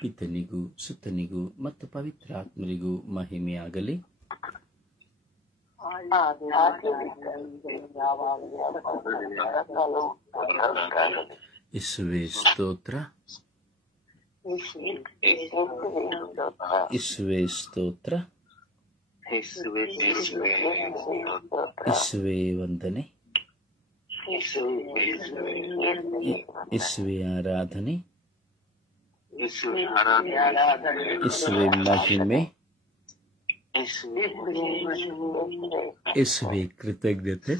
ಪಿತನಿಗೂ ಸುತನಿಗೂ ಮತ್ತು ಪವಿತ್ರಾತ್ಮರಿಗೂ ಮಹಿಮೆಯಾಗಲಿ. ಯೇಸುವೇ ಸ್ತೋತ್ರ, ಯೇಸುವೇ ಸ್ತೋತ್ರ, ಯೇಸುವೇ ವಂದನೆ, ಯೇಸುವೇ ಆರಾಧನೆ, ಯೇಸುವೇ ಮಹಿಮೆ, ಯೇಸುವೇ ಕೃತಜ್ಞತೆ.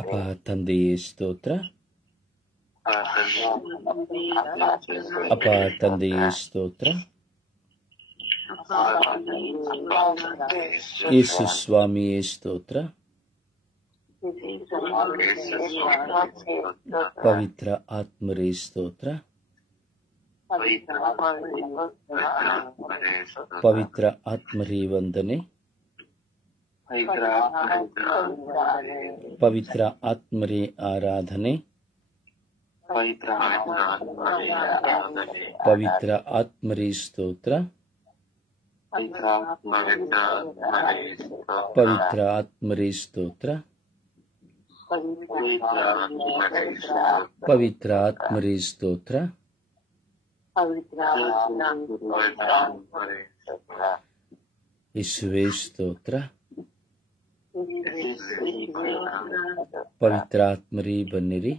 ಅಪ್ಪ ತಂದೆಯೇ ಸ್ತೋತ್ರ, ಅಪ್ಪ ತಂದೆಯೇ ಸ್ತೋತ್ರ, ಯೇಸು ಸ್ವಾಮಿಯೇ ಸ್ತೋತ್ರ, ಪವಿತ್ರ ಆತ್ಮರೇ ಸ್ತೋತ್ರ, ಪವಿತ್ರ ಆತ್ಮರೇ ವಂದನೆ, ಪವಿತ್ರ ಆತ್ಮರೇ ಆರಾಧನೆ, ಪವಿತ್ರ ಆತ್ಮರೇ ಸ್ತೋತ್ರ, ಪವಿತ್ರ ಆತ್ಮರೇ ಸ್ತೋತ್ರ, ಪವಿತ್ರ ಆತ್ಮರೇ ಸ್ತೋತ್ರ, ಯೇಸುವೇ ಸ್ತೋತ್ರ, ಪವಿತ್ರ ಆತ್ಮರೇ ಬನ್ನಿರಿ,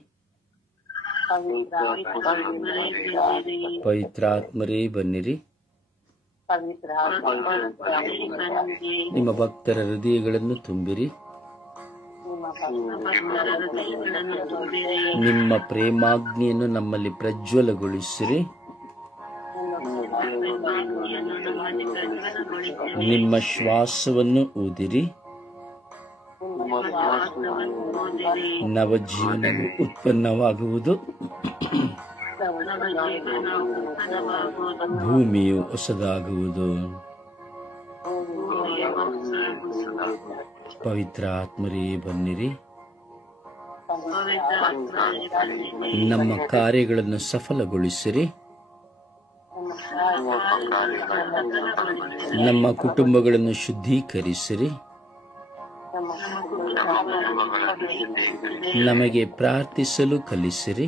ಪವಿತ್ರ ಆತ್ಮರೇ ಬನ್ನಿರಿ. ನಿಮ್ಮ ಭಕ್ತರ ಹೃದಯಗಳನ್ನು ತುಂಬಿರಿ, ನಿಮ್ಮ ಪ್ರೇಮಾಗ್ನಿಯನ್ನು ನಮ್ಮಲ್ಲಿ ಪ್ರಜ್ವಲಗೊಳಿಸಿರಿ, ನಿಮ್ಮ ಶ್ವಾಸವನ್ನು ಊದಿರಿ, ನವಜೀವನವು ಉತ್ಪನ್ನವಾಗುವುದು, ಭೂಮಿಯು ಹೊಸದಾಗುವುದು. ಪವಿತ್ರ ಆತ್ಮರೇ ಬನ್ನಿರಿ, ನಮ್ಮ ಕಾರ್ಯಗಳನ್ನು ಸಫಲಗೊಳಿಸಿರಿ, ನಮ್ಮ ಕುಟುಂಬಗಳನ್ನು ಶುದ್ಧೀಕರಿಸಿರಿ, ನಮಗೆ ಪ್ರಾರ್ಥಿಸಲು ಕಲಿಸಿರಿ,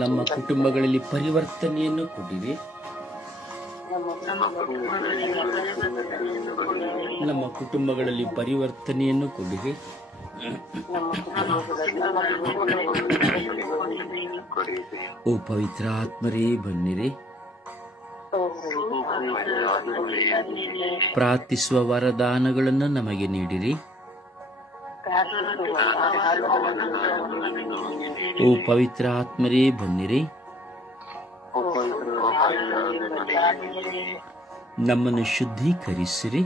ನಮ್ಮ ಕುಟುಂಬಗಳಲ್ಲಿ ಪರಿವರ್ತನೆಯನ್ನು ಕೊಡಿರಿ, ನಮ್ಮ ಕುಟುಂಬಗಳಲ್ಲಿ ಪರಿವರ್ತನೆಯನ್ನು ಕೊಡಿರಿ. ಓ ಪವಿತ್ರ ಆತ್ಮರೇ ಬನ್ನಿರಿ, ಪ್ರಾರ್ಥಿಸುವ ವರದಾನಗಳನ್ನು ನಮಗೆ ನೀಡಿರಿ. ಓ ಪವಿತ್ರ ಆತ್ಮರೇ ಬನ್ನಿರಿ, ನಮ್ಮನ್ನು ಶುದ್ಧೀಕರಿಸಿರಿ.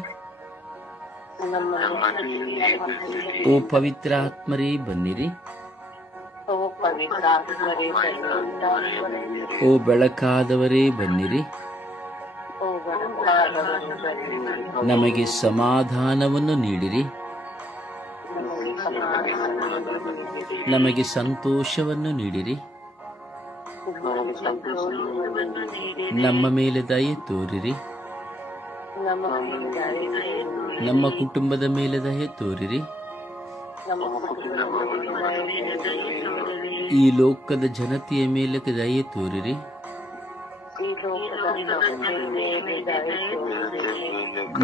ಓ ಪವಿತ್ರ ಆತ್ಮರೇ ಬನ್ನಿರಿ, ಓ ಬೆಳಕಾದವರೇ ಬನ್ನಿರಿ, ನಮಗೆ ಸಮಾಧಾನವನ್ನು ನೀಡಿರಿ, ನಮಗೆ ಸಂತೋಷವನ್ನು ನೀಡಿರಿ, ನಮ್ಮ ಮೇಲೆ ದಯೆ ತೋರಿರಿ, ನಮ್ಮ ಕುಟುಂಬದ ಮೇಲೆ ದಯೆ ತೋರಿರಿ, ಈ ಲೋಕದ ಜನತೆಯ ಮೇಲೆ ದಯೆ ತೋರಿರಿ,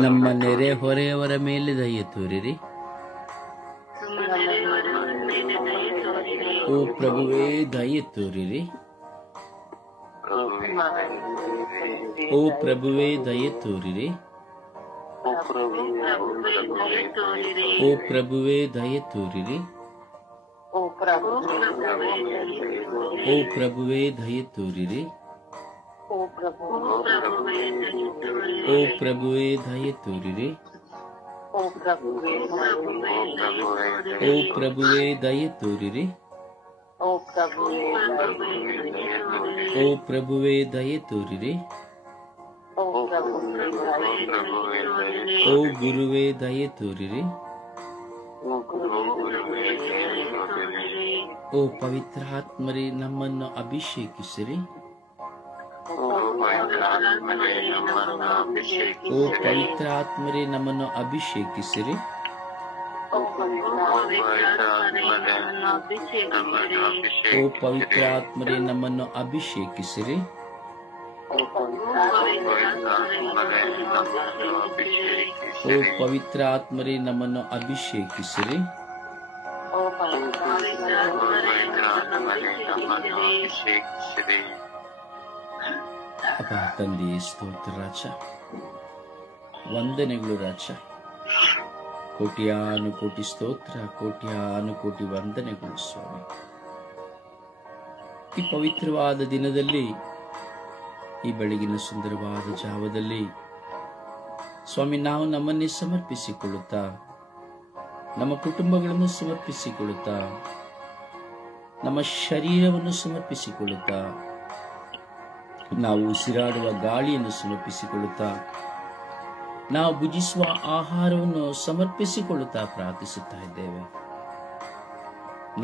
ನಮ್ಮ ನೆರೆ ಹೊರೆಯವರ ಮೇಲೆ ದಯೆ ತೋರಿರಿ. ಓ ಪ್ರಭುವೇ ದಯೆ ತೋರಿರಿ, ಓ ಪ್ರಭುವೇ ದಯೆ ತೋರಿರಿ, ಓ ಪ್ರಭುವೇ ದಯೆ ತೋರಿರಿ, ಓ ಪ್ರಭುವೇ ದಯೆ ತೋರಿರಿ, ಓ ಪ್ರಭುವೇ ದಯೆ ತೋರಿರಿ, ಓ ಪ್ರಭುವೇ ದಯೆ ತೋರಿರಿ, ಓ ಪ್ರಭುವೇ ದಯೆ ತೋರಿರಿ, ಓ ಗುರುವೇ ದಯೆ ತೋರಿರಿ, ಓ ಪವಿತ್ರಾತ್ಮರೇ ನಮ್ಮನ್ನು ಅಭಿಷೇಕಿಸಿರಿ. ಓ ಪವಿತ್ರಾತ್ಮರೇ ನಮ್ಮನ್ನು ಅಭಿಷೇಕಿಸಿರಿ. ಓ ಪವಿತ್ರಾತ್ಮರೇ ನಮ್ಮನ್ನು ಅಭಿಷೇಕಿಸಿರಿ. ಓ ಪವಿತ್ರಾತ್ಮರೇ ನಮ್ಮನ್ನು ಅಭಿಷೇಕಿಸಿರಿ. ಅಪ್ಪ ತಂದೆ, ಸ್ತೋತ್ರ ರಾಜ, ವಂದನೆಗಳು ರಾಜ. ಕೋಟ್ಯಾನುಕೋಟಿ ಸ್ತೋತ್ರ, ಕೋಟ್ಯಾನುಕೋಟಿ ವಂದನೆಗಳು ಸ್ವಾಮಿ. ಈ ಪವಿತ್ರವಾದ ದಿನದಲ್ಲಿ, ಈ ಬೆಳಗಿನ ಸುಂದರವಾದ ಜಾವದಲ್ಲಿ ಸ್ವಾಮಿ, ನಾವು ನಮ್ಮನ್ನೇ ಸಮರ್ಪಿಸಿಕೊಳ್ಳುತ್ತಾ, ನಮ್ಮ ಕುಟುಂಬಗಳನ್ನು ಸಮರ್ಪಿಸಿಕೊಳ್ಳುತ್ತಾ, ನಮ್ಮ ಶರೀರವನ್ನು ಸಮರ್ಪಿಸಿಕೊಳ್ಳುತ್ತಾ, ನಾವು ಉಸಿರಾಡುವ ಗಾಳಿಯನ್ನು ಸಮರ್ಪಿಸಿಕೊಳ್ಳುತ್ತಾ, ನಾವು ಭುಜಿಸುವ ಆಹಾರವನ್ನು ಸಮರ್ಪಿಸಿಕೊಳ್ಳುತ್ತಾ ಪ್ರಾರ್ಥಿಸುತ್ತಾ ಇದ್ದೇವೆ.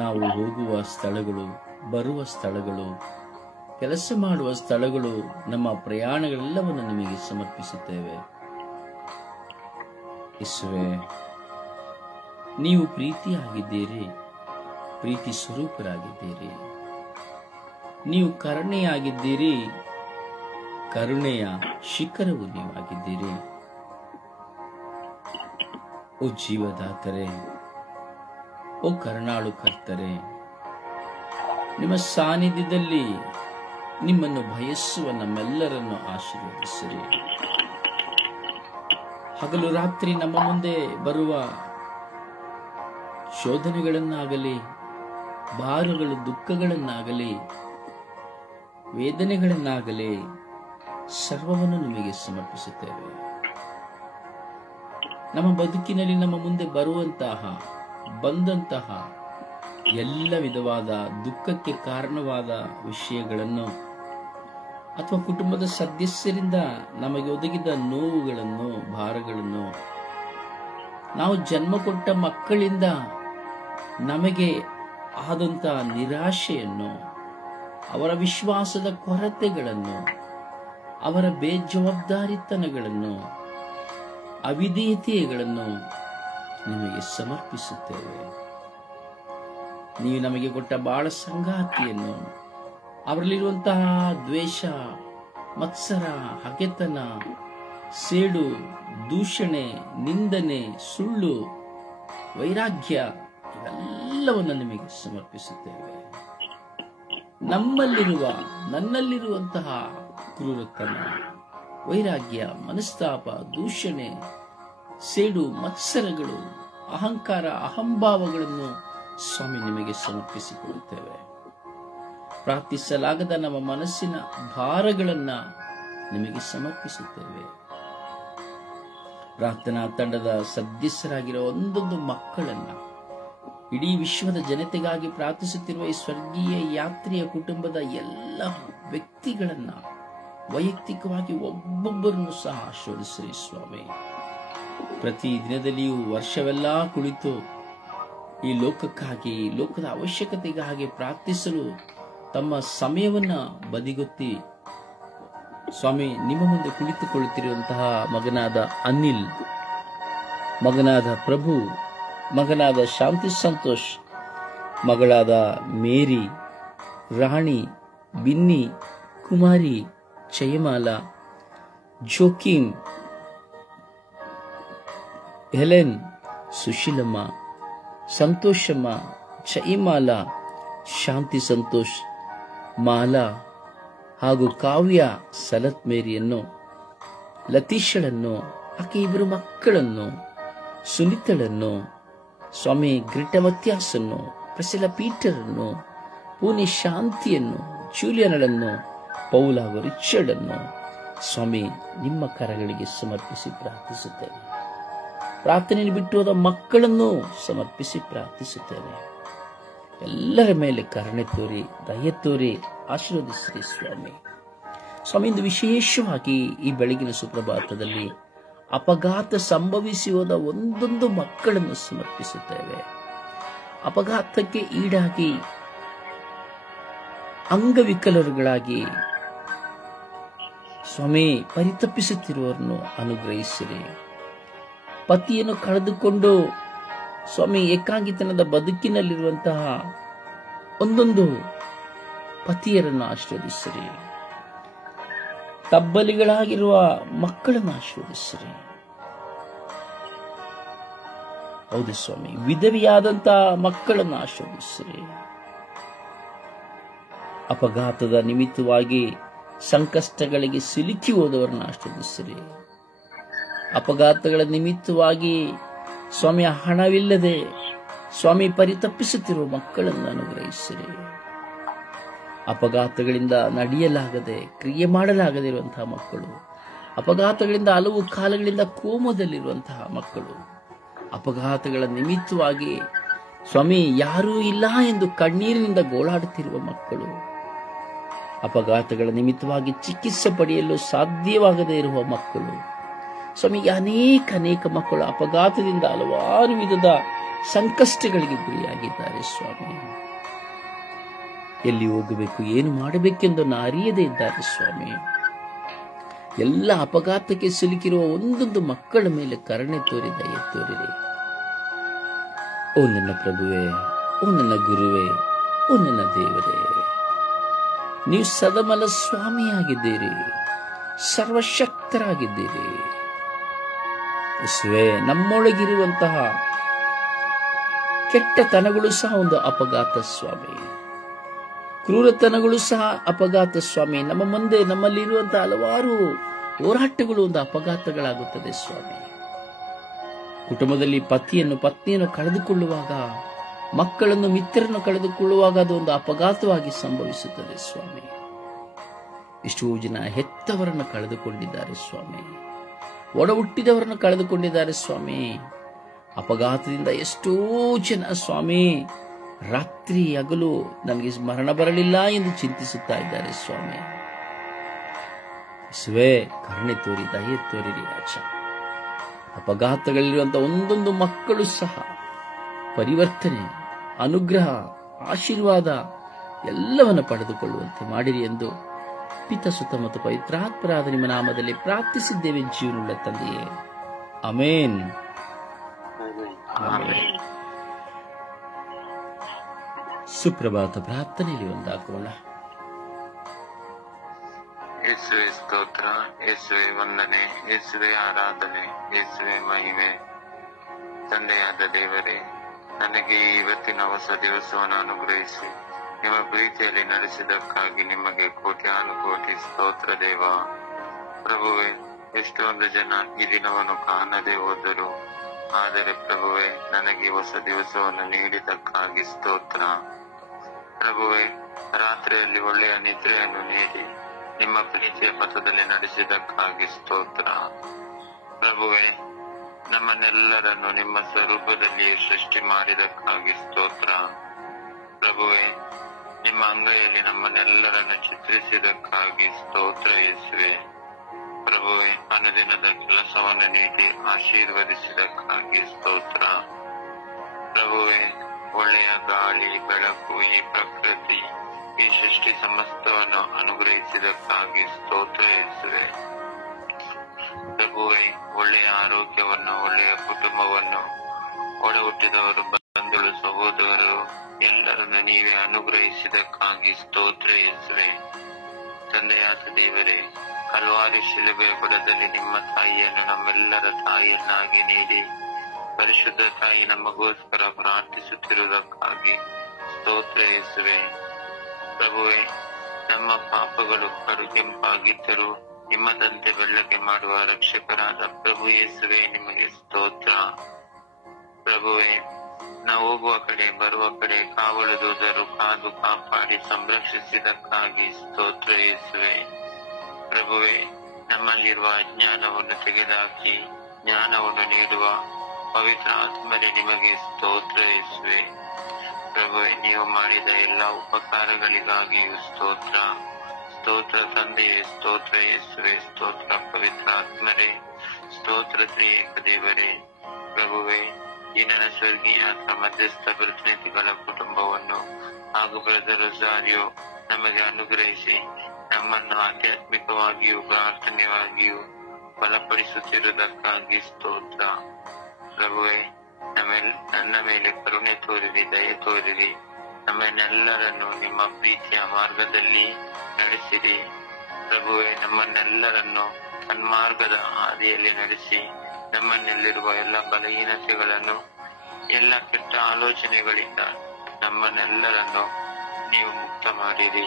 ನಾವು ಹೋಗುವ ಸ್ಥಳಗಳು, ಬರುವ ಸ್ಥಳಗಳು, ಕೆಲಸ ಮಾಡುವ ಸ್ಥಳಗಳು, ನಮ್ಮ ಪ್ರಯಾಣಗಳೆಲ್ಲವನ್ನು ನಿಮಗೆ ಸಮರ್ಪಿಸುತ್ತೇವೆ. ಯೇಸುವೇ, ನೀವು ಪ್ರೀತಿಯಾಗಿದ್ದೀರಿ, ಪ್ರೀತಿ ಸ್ವರೂಪರಾಗಿದ್ದೀರಿ. ನೀವು ಕರುಣೆಯಾಗಿದ್ದೀರಿ, ಕರುಣೆಯ ಶಿಖರವು ನೀವಾಗಿದ್ದೀರಿ. ಓ ಜೀವದಾತರೇ, ಓ ಕರುಣಾಳು ಕರ್ತರೆ, ನಿಮ್ಮ ಸಾನ್ನಿಧ್ಯದಲ್ಲಿ ನಿಮ್ಮನ್ನು ಬಯಸುವ ನಮ್ಮೆಲ್ಲರನ್ನು ಆಶೀರ್ವದಿಸಿರಿ. ಹಗಲು ರಾತ್ರಿ ನಮ್ಮ ಮುಂದೆ ಬರುವ ಶೋಧನೆಗಳನ್ನಾಗಲಿ, ಭಾರಗಳು, ದುಃಖಗಳನ್ನಾಗಲಿ, ವೇದನೆಗಳನ್ನಾಗಲಿ ಸರ್ವವನ್ನು ನಿಮಗೆ ಸಮರ್ಪಿಸುತ್ತೇವೆ. ನಮ್ಮ ಬದುಕಿನಲ್ಲಿ ನಮ್ಮ ಮುಂದೆ ಬಂದಂತಹ ಎಲ್ಲ ವಿಧವಾದ ದುಃಖಕ್ಕೆ ಕಾರಣವಾದ ವಿಷಯಗಳನ್ನು ಅಥವಾ ಕುಟುಂಬದ ಸದಸ್ಯರಿಂದ ನಮಗೆ ಒದಗಿದ ನೋವುಗಳನ್ನು, ಭಾರಗಳನ್ನು, ನಾವು ಜನ್ಮ ಕೊಟ್ಟ ಮಕ್ಕಳಿಂದ ನಮಗೆ ಆದಂತ ನಿರಾಶೆಯನ್ನು, ಅವರ ವಿಶ್ವಾಸದ ಕೊರತೆಗಳನ್ನು, ಅವರ ಬೇಜವಾಬ್ದಾರಿತನಗಳನ್ನು, ಅವಿಧೇಯತೆಗಳನ್ನು ನಿಮಗೆ ಸಮರ್ಪಿಸುತ್ತೇವೆ. ನೀವು ನಮಗೆ ಕೊಟ್ಟ ಬಾಳ ಸಂಗಾತಿಯನ್ನು, ಅವರಲ್ಲಿರುವಂತಹ ದ್ವೇಷ, ಮತ್ಸರ, ಹಗೆತನ, ಸೇಡು, ದೂಷಣೆ, ನಿಂದನೆ, ಸುಳ್ಳು, ವೈರಾಗ್ಯ ಇವೆಲ್ಲವನ್ನು ನಿಮಗೆ ಸಮರ್ಪಿಸುತ್ತೇವೆ. ನನ್ನಲ್ಲಿರುವಂತಹ ಕ್ರೂರತನ, ವೈರಾಗ್ಯ, ಮನಸ್ತಾಪ, ದೂಷಣೆ, ಸೇಡು, ಮತ್ಸರಗಳು, ಅಹಂಕಾರ, ಅಹಂಭಾವಗಳನ್ನು ಸ್ವಾಮಿ ನಿಮಗೆ ಸಮರ್ಪಿಸಿಕೊಳ್ಳುತ್ತೇವೆ. ಪ್ರಾರ್ಥಿಸಲಾಗದ ನಮ್ಮ ಮನಸ್ಸಿನ ಭಾರಗಳನ್ನ ನಿಮಗೆ ಸಮರ್ಪಿಸುತ್ತೇವೆ. ಪ್ರಾರ್ಥನಾ ತಂಡದ ಸದಸ್ಯರಾಗಿರೋ ಒಂದೊಂದು ಮಕ್ಕಳನ್ನ, ಇಡೀ ವಿಶ್ವದ ಜನತೆಗಾಗಿ ಪ್ರಾರ್ಥಿಸುತ್ತಿರುವ ಈ ಸ್ವರ್ಗೀಯ ಯಾತ್ರೆಯ ಕುಟುಂಬದ ಎಲ್ಲ ವ್ಯಕ್ತಿಗಳನ್ನ ವೈಯಕ್ತಿಕವಾಗಿ ಒಬ್ಬೊಬ್ಬರನ್ನು ಸಹ ಆಶೀರ್ವದಿಸಿರಿ ಸ್ವಾಮಿ. ಪ್ರತಿ ದಿನದಲ್ಲಿಯೂ ವರ್ಷವೆಲ್ಲ ಕುಳಿತು ಈ ಲೋಕಕ್ಕಾಗಿ, ಲೋಕದ ಅವಶ್ಯಕತೆಗಾಗಿ ಪ್ರಾರ್ಥಿಸಲು ತಮ್ಮ ಸಮಯವನ್ನ ಬದಿಗೊತ್ತಿ ಸ್ವಾಮಿ ನಿಮ್ಮ ಮುಂದೆ ಕುಳಿತುಕೊಳ್ಳುತ್ತಿರುವಂತಹ ಮಗನಾದ ಅನಿಲ್, ಮಗನಾದ ಪ್ರಭು, ಮಗನಾದ ಶಾಂತಿ ಸಂತೋಷ್, ಮಗಳಾದ ಮೇರಿ, ರಾಣಿ, ಬಿನ್ನಿ, ಕುಮಾರಿ, ಜಯಮಾಲ, ಜೋಕಿಮ್, ಹೆಲೆನ್, ಸುಶೀಲಮ್ಮ, ಸಂತೋಷಮ್ಮ, ಜಯಮಾಲ, ಶಾಂತಿ ಸಂತೋಷ್, ಮಾಲಾ ಹಾಗೂ ಕಾವ್ಯ ಸಲತ್ ಮೇರಿಯನ್ನು, ಲತೀಶಳನ್ನು, ಆಕೆ ಇಬ್ಬರು ಮಕ್ಕಳನ್ನು, ಸುನಿತಳನ್ನು, ಸ್ವಾಮಿ ಗ್ರಿಟ ಮತ್ಯಾಸನ್ನು, ಪ್ರಸಿಲ ಪೀಟರನ್ನು, ಪೂನೆ ಶಾಂತಿಯನ್ನು, ಜೂಲಿಯನಳನ್ನು, ಪೌಲ್ ಹಾಗೂ ರಿಚರ್ಡ್ ಅನ್ನು ಸ್ವಾಮಿ ನಿಮ್ಮ ಕರಗಳಿಗೆ ಸಮರ್ಪಿಸಿ ಪ್ರಾರ್ಥಿಸುತ್ತೇನೆ. ಪ್ರಾರ್ಥನೆಯನ್ನು ಬಿಟ್ಟು ಹೋದ ಮಕ್ಕಳನ್ನು ಸಮರ್ಪಿಸಿ ಪ್ರಾರ್ಥಿಸುತ್ತೇನೆ. ಎಲ್ಲರ ಮೇಲೆ ಕರುಣೆ ತೋರಿ, ದಯೆ ತೋರಿ ಆಶೀರ್ವದಿಸಿರಿ ಸ್ವಾಮಿ. ಸ್ವಾಮಿ, ಇಂದು ವಿಶೇಷವಾಗಿ ಈ ಬೆಳಗಿನ ಸುಪ್ರಭಾತದಲ್ಲಿ ಅಪಘಾತ ಸಂಭವಿಸಿ ಹೋದ ಒಂದೊಂದು ಮಕ್ಕಳನ್ನು ಸಮರ್ಪಿಸುತ್ತೇವೆ. ಅಪಘಾತಕ್ಕೆ ಈಡಾಗಿ ಅಂಗವಿಕಲರುಗಳಾಗಿ ಸ್ವಾಮಿ ಪರಿತಪಿಸುತ್ತಿರುವವರನ್ನು ಅನುಗ್ರಹಿಸಿರಿ. ಪತಿಯನ್ನು ಕಳೆದುಕೊಂಡು ಸ್ವಾಮಿ ಏಕಾಂಗಿತನದ ಬದುಕಿನಲ್ಲಿರುವಂತಹ ಒಂದೊಂದು ಪತಿಯರನ್ನು ಆಶೀರ್ವದಿಸಿರಿ. ತಬ್ಬಲಿಗಳಾಗಿರುವ ಮಕ್ಕಳನ್ನು ಆಶೀರ್ವದಿಸಿರಿ. ಹೌದು ಸ್ವಾಮಿ, ವಿಧವೆಯಾದಂತಹ ಮಕ್ಕಳನ್ನು ಆಶೀರ್ವದಿಸಿರಿ. ಅಪಘಾತದ ನಿಮಿತ್ತವಾಗಿ ಸಂಕಷ್ಟಗಳಿಗೆ ಸಿಲುಕಿ ಹೋದವರನ್ನು ಆಶೀರ್ವದಿಸಿರಿ. ಅಪಘಾತಗಳ ನಿಮಿತ್ತವಾಗಿ ಸ್ವಾಮಿ ಹಣವಿಲ್ಲದೆ ಸ್ವಾಮಿ ಪರಿತಪ್ಪಿಸುತ್ತಿರುವ ಮಕ್ಕಳನ್ನು ಅನುಗ್ರಹಿಸಿರಿ. ಅಪಘಾತಗಳಿಂದ ನಡೆಯಲಾಗದೆ ಕ್ರಿಯೆ ಮಾಡಲಾಗದೇ ಇರುವಂತಹ ಮಕ್ಕಳು, ಅಪಘಾತಗಳಿಂದ ಹಲವು ಕಾಲಗಳಿಂದ ಕೋಮದಲ್ಲಿರುವಂತಹ ಮಕ್ಕಳು, ಅಪಘಾತಗಳ ನಿಮಿತ್ತವಾಗಿ ಸ್ವಾಮಿ ಯಾರೂ ಇಲ್ಲ ಎಂದು ಕಣ್ಣೀರಿನಿಂದ ಗೋಳಾಡುತ್ತಿರುವ ಮಕ್ಕಳು, ಅಪಘಾತಗಳ ನಿಮಿತ್ತವಾಗಿ ಚಿಕಿತ್ಸೆ ಪಡೆಯಲು ಸಾಧ್ಯವಾಗದೇ ಇರುವ ಮಕ್ಕಳು, ಸ್ವಾಮಿ ಅನೇಕ ಮಕ್ಕಳು ಅಪಘಾತದಿಂದ ಹಲವಾರು ವಿಧದ ಸಂಕಷ್ಟಗಳಿಗೆ ಗುರಿಯಾಗಿದ್ದಾರೆ. ಸ್ವಾಮಿ ಎಲ್ಲಿ ಹೋಗಬೇಕು, ಏನು ಮಾಡಬೇಕೆಂದು ಅರಿಯದೇ ಇದ್ದಾರೆ. ಸ್ವಾಮಿ ಎಲ್ಲ ಅಪಘಾತಕ್ಕೆ ಸಿಲುಕಿರುವ ಒಂದೊಂದು ಮಕ್ಕಳ ಮೇಲೆ ಕರುಣೆ ತೋರಿ ದಯೆ ತೋರಿರಿ. ಓ ನನ್ನ ಪ್ರಭುವೇ, ಓ ನನ್ನ ಗುರುವೇ, ಓ ನನ್ನ ದೇವರೇ, ನೀವು ಸದಮಲ ಸ್ವಾಮಿಯಾಗಿದ್ದೀರಿ, ಸರ್ವಶಕ್ತರಾಗಿದ್ದೀರಿ. ಯೇಸುವೇ, ನಮ್ಮೊಳಗಿರುವಂತಹ ಕೆಟ್ಟತನಗಳು ಸಹ ಒಂದು ಅಪಘಾತ ಸ್ವಾಮಿ, ಕ್ರೂರತನಗಳು ಸಹ ಅಪಘಾತ ಸ್ವಾಮಿ. ನಮ್ಮ ಮುಂದೆ ನಮ್ಮಲ್ಲಿರುವಂತಹ ಹಲವಾರು ಹೋರಾಟಗಳು ಒಂದು ಅಪಘಾತಗಳಾಗುತ್ತದೆ ಸ್ವಾಮಿ. ಕುಟುಂಬದಲ್ಲಿ ಪತ್ನಿಯನ್ನು ಕಳೆದುಕೊಳ್ಳುವಾಗ, ಮಕ್ಕಳನ್ನು ಮಿತ್ರರನ್ನು ಕಳೆದುಕೊಳ್ಳುವಾಗ ಅದು ಒಂದು ಅಪಘಾತವಾಗಿ ಸಂಭವಿಸುತ್ತದೆ ಸ್ವಾಮಿ. ಎಷ್ಟೋ ಜನ ಹೆತ್ತವರನ್ನು ಕಳೆದುಕೊಂಡಿದ್ದಾರೆ ಸ್ವಾಮಿ, ಒಡ ಹುಟ್ಟಿದವರನ್ನು ಕಳೆದುಕೊಂಡಿದ್ದಾರೆ ಸ್ವಾಮಿ. ಅಪಘಾತದಿಂದ ಎಷ್ಟೋ ಜನ ಸ್ವಾಮಿ ರಾತ್ರಿ ಹಗಲು ನನಗೆ ಮರಣ ಬರಲಿಲ್ಲ ಎಂದು ಚಿಂತಿಸುತ್ತಾ ಇದ್ದಾರೆ ಸ್ವಾಮಿ. ಯೇಸುವೇ, ಕರುಣೆ ತೋರಿ ದಯೆ ತೋರಿರಿ ರಾಜ. ಅಪಘಾತಗಳಿರುವಂತಹ ಒಂದೊಂದು ಮಕ್ಕಳು ಸಹ ಪರಿವರ್ತನೆ, ಅನುಗ್ರಹ, ಆಶೀರ್ವಾದ ಎಲ್ಲವನ್ನು ಪಡೆದುಕೊಳ್ಳುವಂತೆ ಮಾಡಿರಿ ಎಂದು ಪಿತ ಸುತ ಮತ್ತು ಪವಿತ್ರಾತ್ಮರಾದ ನಿಮ್ಮ ನಾಮದಲ್ಲಿ ಪ್ರಾರ್ಥಿಸಿದ್ದೇವೆ ಜೀವನುಳ್ಳ ತಂದೆಯೇ, ಆಮೇನ್. ಸುಪ್ರಭಾತ ಪ್ರಾರ್ಥನೆಯಲ್ಲಿ ಒಂದಾಗೋಣ. ಯೇಸುವೆ ಸ್ತೋತ್ರ, ಯೇಸುವೆ ವಂದನೆ, ಯೇಸುವೆ ಆರಾಧನೆ, ಯೇಸುವೆ ಮಹಿಮೆ. ತಂದೆಯಾದ ದೇವರೇ, ನನಗೆ ಇವತ್ತಿನ ಹೊಸ ದಿವಸವನ್ನು ಅನುಗ್ರಹಿಸಿ ನಿಮ್ಮ ಪ್ರೀತಿಯಲ್ಲಿ ನಡೆಸಿದ್ದಕ್ಕಾಗಿ ನಿಮಗೆ ಕೋಟ್ಯಾನುಕೋಟಿ ಸ್ತೋತ್ರ ದೇವ. ಪ್ರಭುವೆ, ಎಷ್ಟೊಂದು ಜನ ಈ ದಿನವನ್ನು ಕಾಣದೆ ಹೋದರು, ಆದರೆ ಪ್ರಭುವೆ ನನಗೆ ಹೊಸ ದಿವಸವನ್ನು ನೀಡಿದ್ದಕ್ಕಾಗಿ ಸ್ತೋತ್ರ. ಪ್ರಭುವೆ, ರಾತ್ರಿಯಲ್ಲಿ ಒಳ್ಳೆಯ ನಿದ್ರೆಯನ್ನು ನೀಡಿ ನಿಮ್ಮ ಪ್ರೀತಿಯ ಪಥದಲ್ಲಿ ನಡೆಸಿದ್ದಕ್ಕಾಗಿ ಸ್ತೋತ್ರ. ಪ್ರಭುವೆ, ನಮ್ಮನ್ನೆಲ್ಲರನ್ನು ನಿಮ್ಮ ಸ್ವರೂಪದಲ್ಲಿಯೇ ಸೃಷ್ಟಿ ಮಾಡಿದಕ್ಕಾಗಿ ಸ್ತೋತ್ರ. ಪ್ರಭುವೆ, ನಿಮ್ಮ ಅಂಗೈಯಲ್ಲಿ ನಮ್ಮನ್ನೆಲ್ಲರನ್ನು ಚಿತ್ರಿಸಿದಕ್ಕಾಗಿ ಸ್ತೋತ್ರ ಯೇಸುವೆ. ಪ್ರಭುವೆ, ಅನುದಿನದ ಕೆಲಸವನ್ನು ನೀಡಿ ಆಶೀರ್ವದಿಸಿದಕ್ಕಾಗಿ ಸ್ತೋತ್ರ. ಪ್ರಭುವೆ, ಒಳ್ಳೆಯ ಗಾಳಿ, ಬೆಳಕು, ಈ ಪ್ರಕೃತಿ, ಈ ಸೃಷ್ಟಿ ಸಮಸ್ತವನ್ನು ಅನುಗ್ರಹಿಸಿದಕ್ಕಾಗಿ ಸ್ತೋತ್ರ ಯೇಸುವೆ. ಪ್ರಭುವೆ, ಒಳ್ಳೆಯ ಆರೋಗ್ಯವನ್ನು, ಒಳ್ಳೆಯ ಕುಟುಂಬವನ್ನು, ಒಡ ಹುಟ್ಟಿದವರು, ಬಂಧುಗಳು, ಸಹೋದರರು ಎಲ್ಲರನ್ನು ನೀವೇ ಅನುಗ್ರಹಿಸಿದಕ್ಕಾಗಿ ಸ್ತೋತ್ರ ಯೇಸುವೆ. ತಂದೆಯಾದ ದೇವರೇ, ಕಲ್ವಾರಿ ಶಿಲುಬೆಯ ಬುಡದಲ್ಲಿ ನಿಮ್ಮ ತಾಯಿಯನ್ನು ನಮ್ಮೆಲ್ಲರ ತಾಯಿಯನ್ನಾಗಿ ನೀಡಿ ಪರಿಶುದ್ಧ ತಾಯಿ ನಮಗೋಸ್ಕರ ಪ್ರಾರ್ಥಿಸುತ್ತಿರುವುದಕ್ಕಾಗಿ ಸ್ತೋತ್ರ ಯೇಸುವೆ. ಪ್ರಭುವೆ, ನಮ್ಮ ಪಾಪಗಳು ಕಡು ಕೆಂಪಾಗಿದ್ದರೂ ನಿಮ್ಮದಂತೆ ಬೆಳ್ಳಗೆ ಮಾಡುವ ರಕ್ಷಕರಾದ ಪ್ರಭು ಯೇಸುವೆ, ನಿಮಗೆ ಸ್ತೋತ್ರ. ಪ್ರಭುವೆ, ನಾವು ಹೋಗುವ ಕಡೆ ಬರುವ ಕಡೆ ಕಾವಲು ದೂತರು ಕಾದು ಕಾಪಾಡಿ ಸಂರಕ್ಷಿಸಿದಕ್ಕಾಗಿ ಸ್ತೋತ್ರ ಯೇಸುವೆ. ಪ್ರಭುವೆ, ನಮ್ಮಲ್ಲಿರುವ ಅಜ್ಞಾನವನ್ನು ತೆಗೆದುಹಾಕಿ ಜ್ಞಾನವನ್ನು ನೀಡುವ ಪವಿತ್ರ ಆತ್ಮರೇ, ನಿಮಗೆ ಸ್ತೋತ್ರ ಯೇಸುವೆ. ಪ್ರಭುವೆ, ನೀವು ಮಾಡಿದ ಎಲ್ಲಾ ಉಪಕಾರಗಳಿಗಾಗಿಯೂ ಸ್ತೋತ್ರ. ಸ್ತೋತ್ರ ತಂದೆಯೇ, ಸ್ತೋತ್ರ ಯೇಸುವೆ, ಸ್ತೋತ್ರ ಪವಿತ್ರ ಆತ್ಮರೇ, ಸ್ತೋತ್ರ ತ್ರಿಯೇಕ ದೇವರೇ. ಪ್ರಭುವೇ, ಈ ನನ್ನ ಸ್ವರ್ಗೀಯ ಮಧ್ಯಸ್ಥ ಪ್ರತಿನಿಧಿಗಳ ಕುಟುಂಬವನ್ನು ಹಾಗೂ ಬ್ರದರ್ ರೊಸಾರಿಯೋ ನಮಗೆ ಅನುಗ್ರಹಿಸಿ ನಮ್ಮನ್ನು ಆಧ್ಯಾತ್ಮಿಕವಾಗಿಯೂ ಪ್ರಾರ್ಥನೆಯಾಗಿಯೂ ಬಲಪಡಿಸುತ್ತಿರುವುದಕ್ಕಾಗಿ ಸ್ತೋತ್ರ. ಪ್ರಭುವೇ, ನನ್ನ ಮೇಲೆ ಕರುಣೆ ತೋರಿರಿ, ದಯೆ ತೋರಿರಿ. ನಮ್ಮನ್ನೆಲ್ಲರನ್ನು ನಿಮ್ಮ ಪ್ರೀತಿಯ ಮಾರ್ಗದಲ್ಲಿ ನಡೆಸಿರಿ. ಪ್ರಭುವೇ, ನಮ್ಮನ್ನೆಲ್ಲರನ್ನು ಸನ್ಮಾರ್ಗದ ಹಾದಿಯಲ್ಲಿ ನಡೆಸಿ ನಮ್ಮನ್ನಲ್ಲಿರುವ ಎಲ್ಲ ಬಲಹೀನತೆಗಳನ್ನು, ಎಲ್ಲ ಕೆಟ್ಟ ಆಲೋಚನೆಗಳಿಂದ ನಮ್ಮನ್ನೆಲ್ಲರನ್ನು ನೀವು ಮುಕ್ತ ಮಾಡಿರಿ.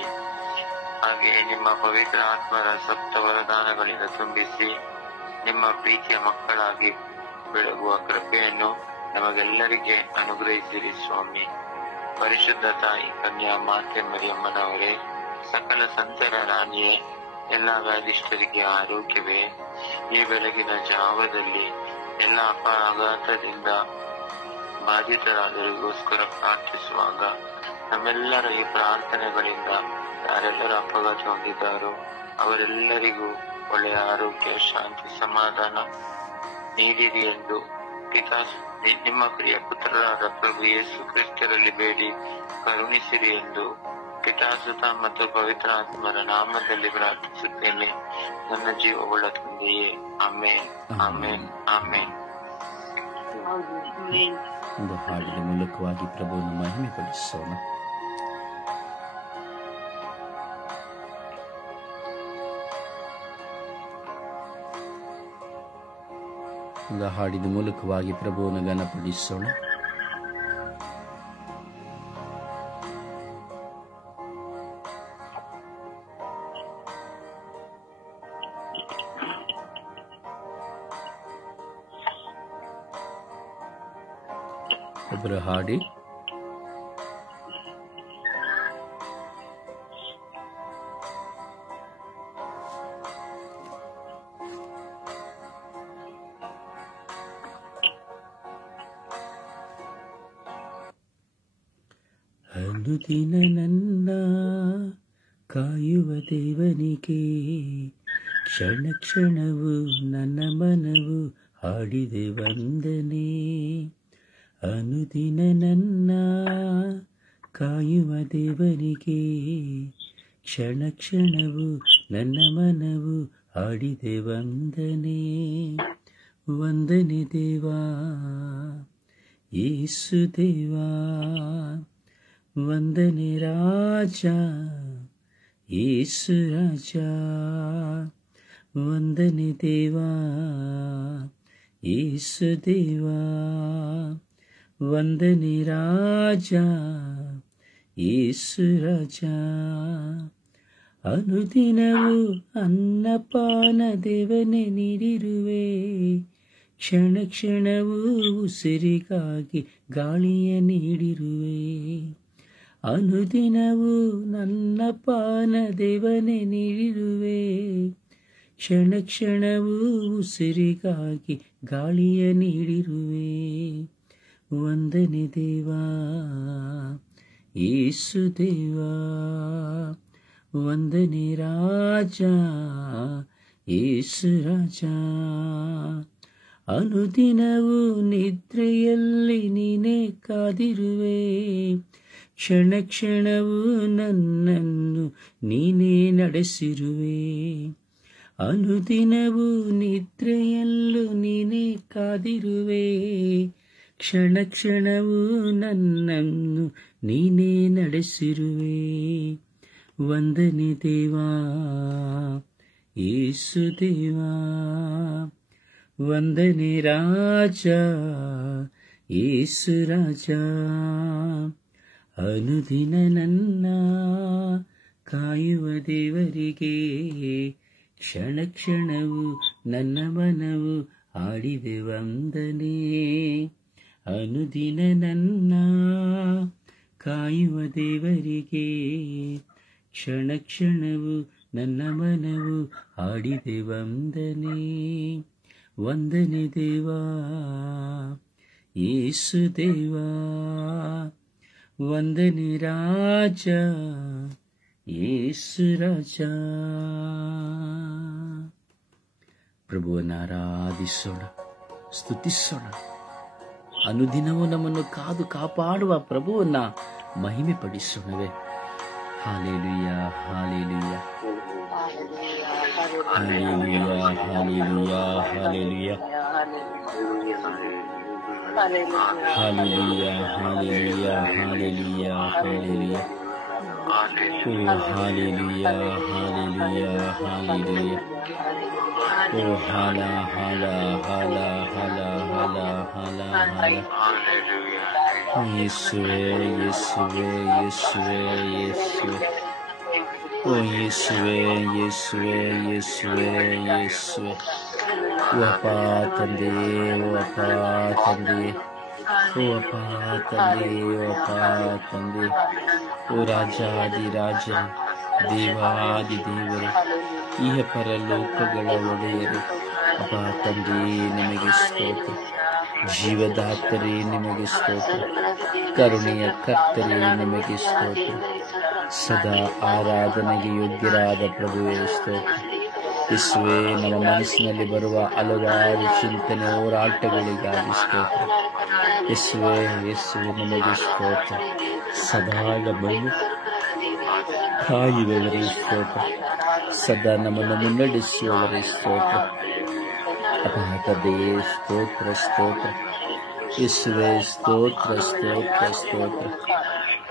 ಹಾಗೆಯೇ ನಿಮ್ಮ ಪವಿತ್ರ ಆತ್ಮರ ಸಪ್ತ ವರದಾನಗಳಿಂದ ತುಂಬಿಸಿ ನಿಮ್ಮ ಪ್ರೀತಿಯ ಮಕ್ಕಳಾಗಿ ಬೆಳಗುವ ಕೃಪೆಯನ್ನು ನಮಗೆಲ್ಲರಿಗೆ ಅನುಗ್ರಹಿಸಿರಿ ಸ್ವಾಮಿ. ಪರಿಶುದ್ಧ ತಾಯಿ ಕನ್ಯಾ ಮಾತೆ ಮರಿಯಮ್ಮನವರೇ, ಸಕಲ ಸಂತರ ರಾಣಿಯೇ, ಎಲ್ಲ ವ್ಯಾಧಿಷ್ಠರಿಗೆ ಆರೋಗ್ಯವೇ, ಈ ಬೆಳಗಿನ ಜಾವದಲ್ಲಿ ಎಲ್ಲ ಅಪಘಾತದಿಂದ ಬಾಧಿತರಾದರಿಗೋಸ್ಕರ ಪ್ರಾರ್ಥಿಸುವಾಗ ನಮ್ಮೆಲ್ಲರ ಈ ಪ್ರಾರ್ಥನೆಗಳಿಂದ ಯಾರೆಲ್ಲರೂ ಅಪಘಾತ ಹೊಂದಿದ್ದಾರೋ ಅವರೆಲ್ಲರಿಗೂ ಒಳ್ಳೆಯ ಆರೋಗ್ಯ, ಶಾಂತಿ, ಸಮಾಧಾನ ನೀಡಿರಿ ಎಂದು ನಿಮ್ಮ ಪ್ರಿಯ ಪುತ್ರರಾದ ಪ್ರಭು ಯೇಸು ಕ್ರಿಸ್ತರಲ್ಲಿ ಬೇಡಿ ಕರುಣಿಸಿರಿ ಎಂದು ಪಿತಾಸುತ ಮತ್ತು ಪವಿತ್ರ ಆತ್ಮರ ನಾಮದಲ್ಲಿ ಪ್ರಾರ್ಥಿಸುತ್ತೇನೆ, ನನ್ನ ಜೀವವುಳ್ಳ ತಂದೆಯೇ. ಆಮೇನ್, ಆಮೇನ್, ಆಮೇನ್. ಒಂದು ಹಾಡಿನ ಮೂಲಕವಾಗಿ ಪ್ರಭುವನ್ನು ಮಹಿಮೆ ಪಡಿಸೋಣ. ಒಂದು ಹಾಡಿನ ಮೂಲಕವಾಗಿ ಪ್ರಭುವನ್ನು ಘನಪಡಿಸೋಣ. ಒಬ್ಬರು ಹಾಡಿ. ಅನುದಿನ ನನ್ನ ಕಾಯುವ ದೇವನಿಗೆ ಕ್ಷಣ ಕ್ಷಣವು ನನ್ನ ಮನವು ಹಾಡಿದೆ ವಂದನೆ. ಅನುದಿನ ನನ್ನ ಕಾಯುವ ದೇವನಿಗೆ ಕ್ಷಣ ಕ್ಷಣವು ನನ್ನ ಮನವು ಹಾಡಿದೆ ವಂದನೆ. ವಂದನೆ ದೇವಾ ಯೇಸು ದೇವಾ, ವಂದನೆ ರಾಜ ಯೇಸು ರಾಜ, ವಂದನೆ ದೇವಾ ಯೇಸು ದೇವಾ, ವಂದನೆ ರಾಜ ಯೇಸು ರಾಜ. ಅನುದಿನವೂ ಅನ್ನಪಾನ ದೇವನೇ ನೀಡಿರುವೆ, ಕ್ಷಣ ಕ್ಷಣವೂ ಉಸಿರಿಗಾಗಿ ಗಾಳಿಯ ನೀಡಿರುವೆ. ಅನುದಿನವೂ ನನ್ನ ಪಾನ ದೇವನೇ ನೀಡಿರುವೆ, ಕ್ಷಣ ಕ್ಷಣವೂ ಉಸಿರಿಗಾಗಿ ಗಾಳಿಯ ನೀಡಿರುವೆ. ವಂದನೆ ದೇವಾ ಯೇಸು ದೇವಾ, ವಂದನೆ ರಾಜ ಯೇಸು ರಾಜ. ಅನುದಿನವೂ ನಿದ್ರೆಯಲ್ಲಿ ನೀನೇ ಕಾದಿರುವೆ, ಕ್ಷಣ ಕ್ಷಣವೂ ನನ್ನನ್ನು ನೀನೇ ನಡೆಸಿರುವೆ. ಅನುದಿನವೂ ನಿದ್ರೆಯಲ್ಲೂ ನೀನೇ ಕಾದಿರುವೆ, ಕ್ಷಣ ಕ್ಷಣವೂ ನನ್ನನ್ನು ನೀನೇ ನಡೆಸಿರುವೆ. ವಂದನೆ ದೇವಾ ಯೇಸು ದೇವಾ, ವಂದನೆ ರಾಜ ಯೇಸು ರಾಜ. ಅನುದಿನ ನನ್ನ ಕಾಯುವ ದೇವರಿಗೆ ಕ್ಷಣ ಕ್ಷಣವು ನನ್ನ ಮನವು ಹಾಡಿದೆ ವಂದನೆ. ಅನುದಿನ ನನ್ನ ಕಾಯುವ ದೇವರಿಗೆ ಕ್ಷಣ ಕ್ಷಣವು ನನ್ನ ಮನವು ಹಾಡಿದೆ ವಂದನೆ. ವಂದನೆ ದೇವಾ ಯೇಸು ದೇವಾ, ವಂದನೆ ರಾಜ ಯೇಸು ರಾಜ. ಪ್ರಭುವನ್ನು ಆರಾಧಿಸೋಣ, ಸ್ತುತಿಸೋಣ. ಅನುದಿನವೂ ನಮ್ಮನ್ನು ಕಾದು ಕಾಪಾಡುವ ಪ್ರಭುವನ್ನ ಮಹಿಮೆ ಪಡಿಸೋಣವೇ. Hallelujah, hallelujah, hallelujah, hallelujah, hallelujah, hallelujah, hallelujah, hallelujah, hallelujah. ಓ ಹಾಲೆಲೂಯ, ಹಾಲೆಲೂಯ, ಹಾಲೆಲೂಯ. ಓ ಹಾಲ ಹಾಲ ಹಾಲ ಹಾಲ ಹಾಲ ಹಾಲ ಹಾಲ. ಯೇಸುವೆ, ಯೇಸುವೆ, ಯೇಸುವೆ, ಯೇಸುವೆ. ಓ ಯೇಸುವೆ, ಯೇಸುವೆ, ಯೇಸುವೆ, ಯೇಸುವೆ. ಓ ಅಪ್ಪ ತಂದೆಯೇ, ಓ ಅಪ್ಪ ತಂದೆಯೇ, ಓ ಅಪ್ಪ ತಂದೆಯೇ, ಓ ಅಪ್ಪ ತಂದೆ. ಓ ರಾಜಾದಿರಾಜ, ದೇವಾದಿ ದೇವರೇ, ಇಹ ಪರಲೋಕಗಳ ಒಡೆಯರು, ಅಪ್ಪ ತಂದೆಯೇ ನಿಮಗೆ ಸ್ತೋತ್ರ. ಜೀವದಾತರೇ ನಿಮಗೆ ಸ್ತೋತ್ರ. ಕರುಣೆಯ ಕರ್ತರೇ ನಿಮಗೆ ಸ್ತೋತ್ರ. ಸದಾ ಆರಾಧನೆಗೆ ಯೋಗ್ಯರಾದ ಪ್ರಭುವೇ ಸ್ತೋತ್ರ. ಯೇಸುವೆ, ನಮ್ಮ ಮನಸ್ಸಿನಲ್ಲಿ ಬರುವ ಹಲವಾರು ಚಿಂತನೆ ಹೋರಾಟಗಳಿಗಾಗಿ ಸ್ತೋತ್ರ. ಯೇಸುವೆ, ಯೇಸುವೆ ನಿಮಗೆ ಸ್ತೋತ್ರ. ಸದಾ ನಮ್ಮನ್ನು ಕಾಯುವವರೇ ಸ್ತೋತ್ರ. ಸದಾ ನಮ್ಮನ್ನು ಮುನ್ನಡೆಸುವವರೇ ಸ್ತೋತ್ರ. ಅಪಘಾತದೆಯೇ ಸ್ತೋತ್ರ, ಸ್ತೋತ್ರ. ಯೇಸುವೆ ಸ್ತೋತ್ರ, ಸ್ತೋತ್ರ, ಸ್ತೋತ್ರ.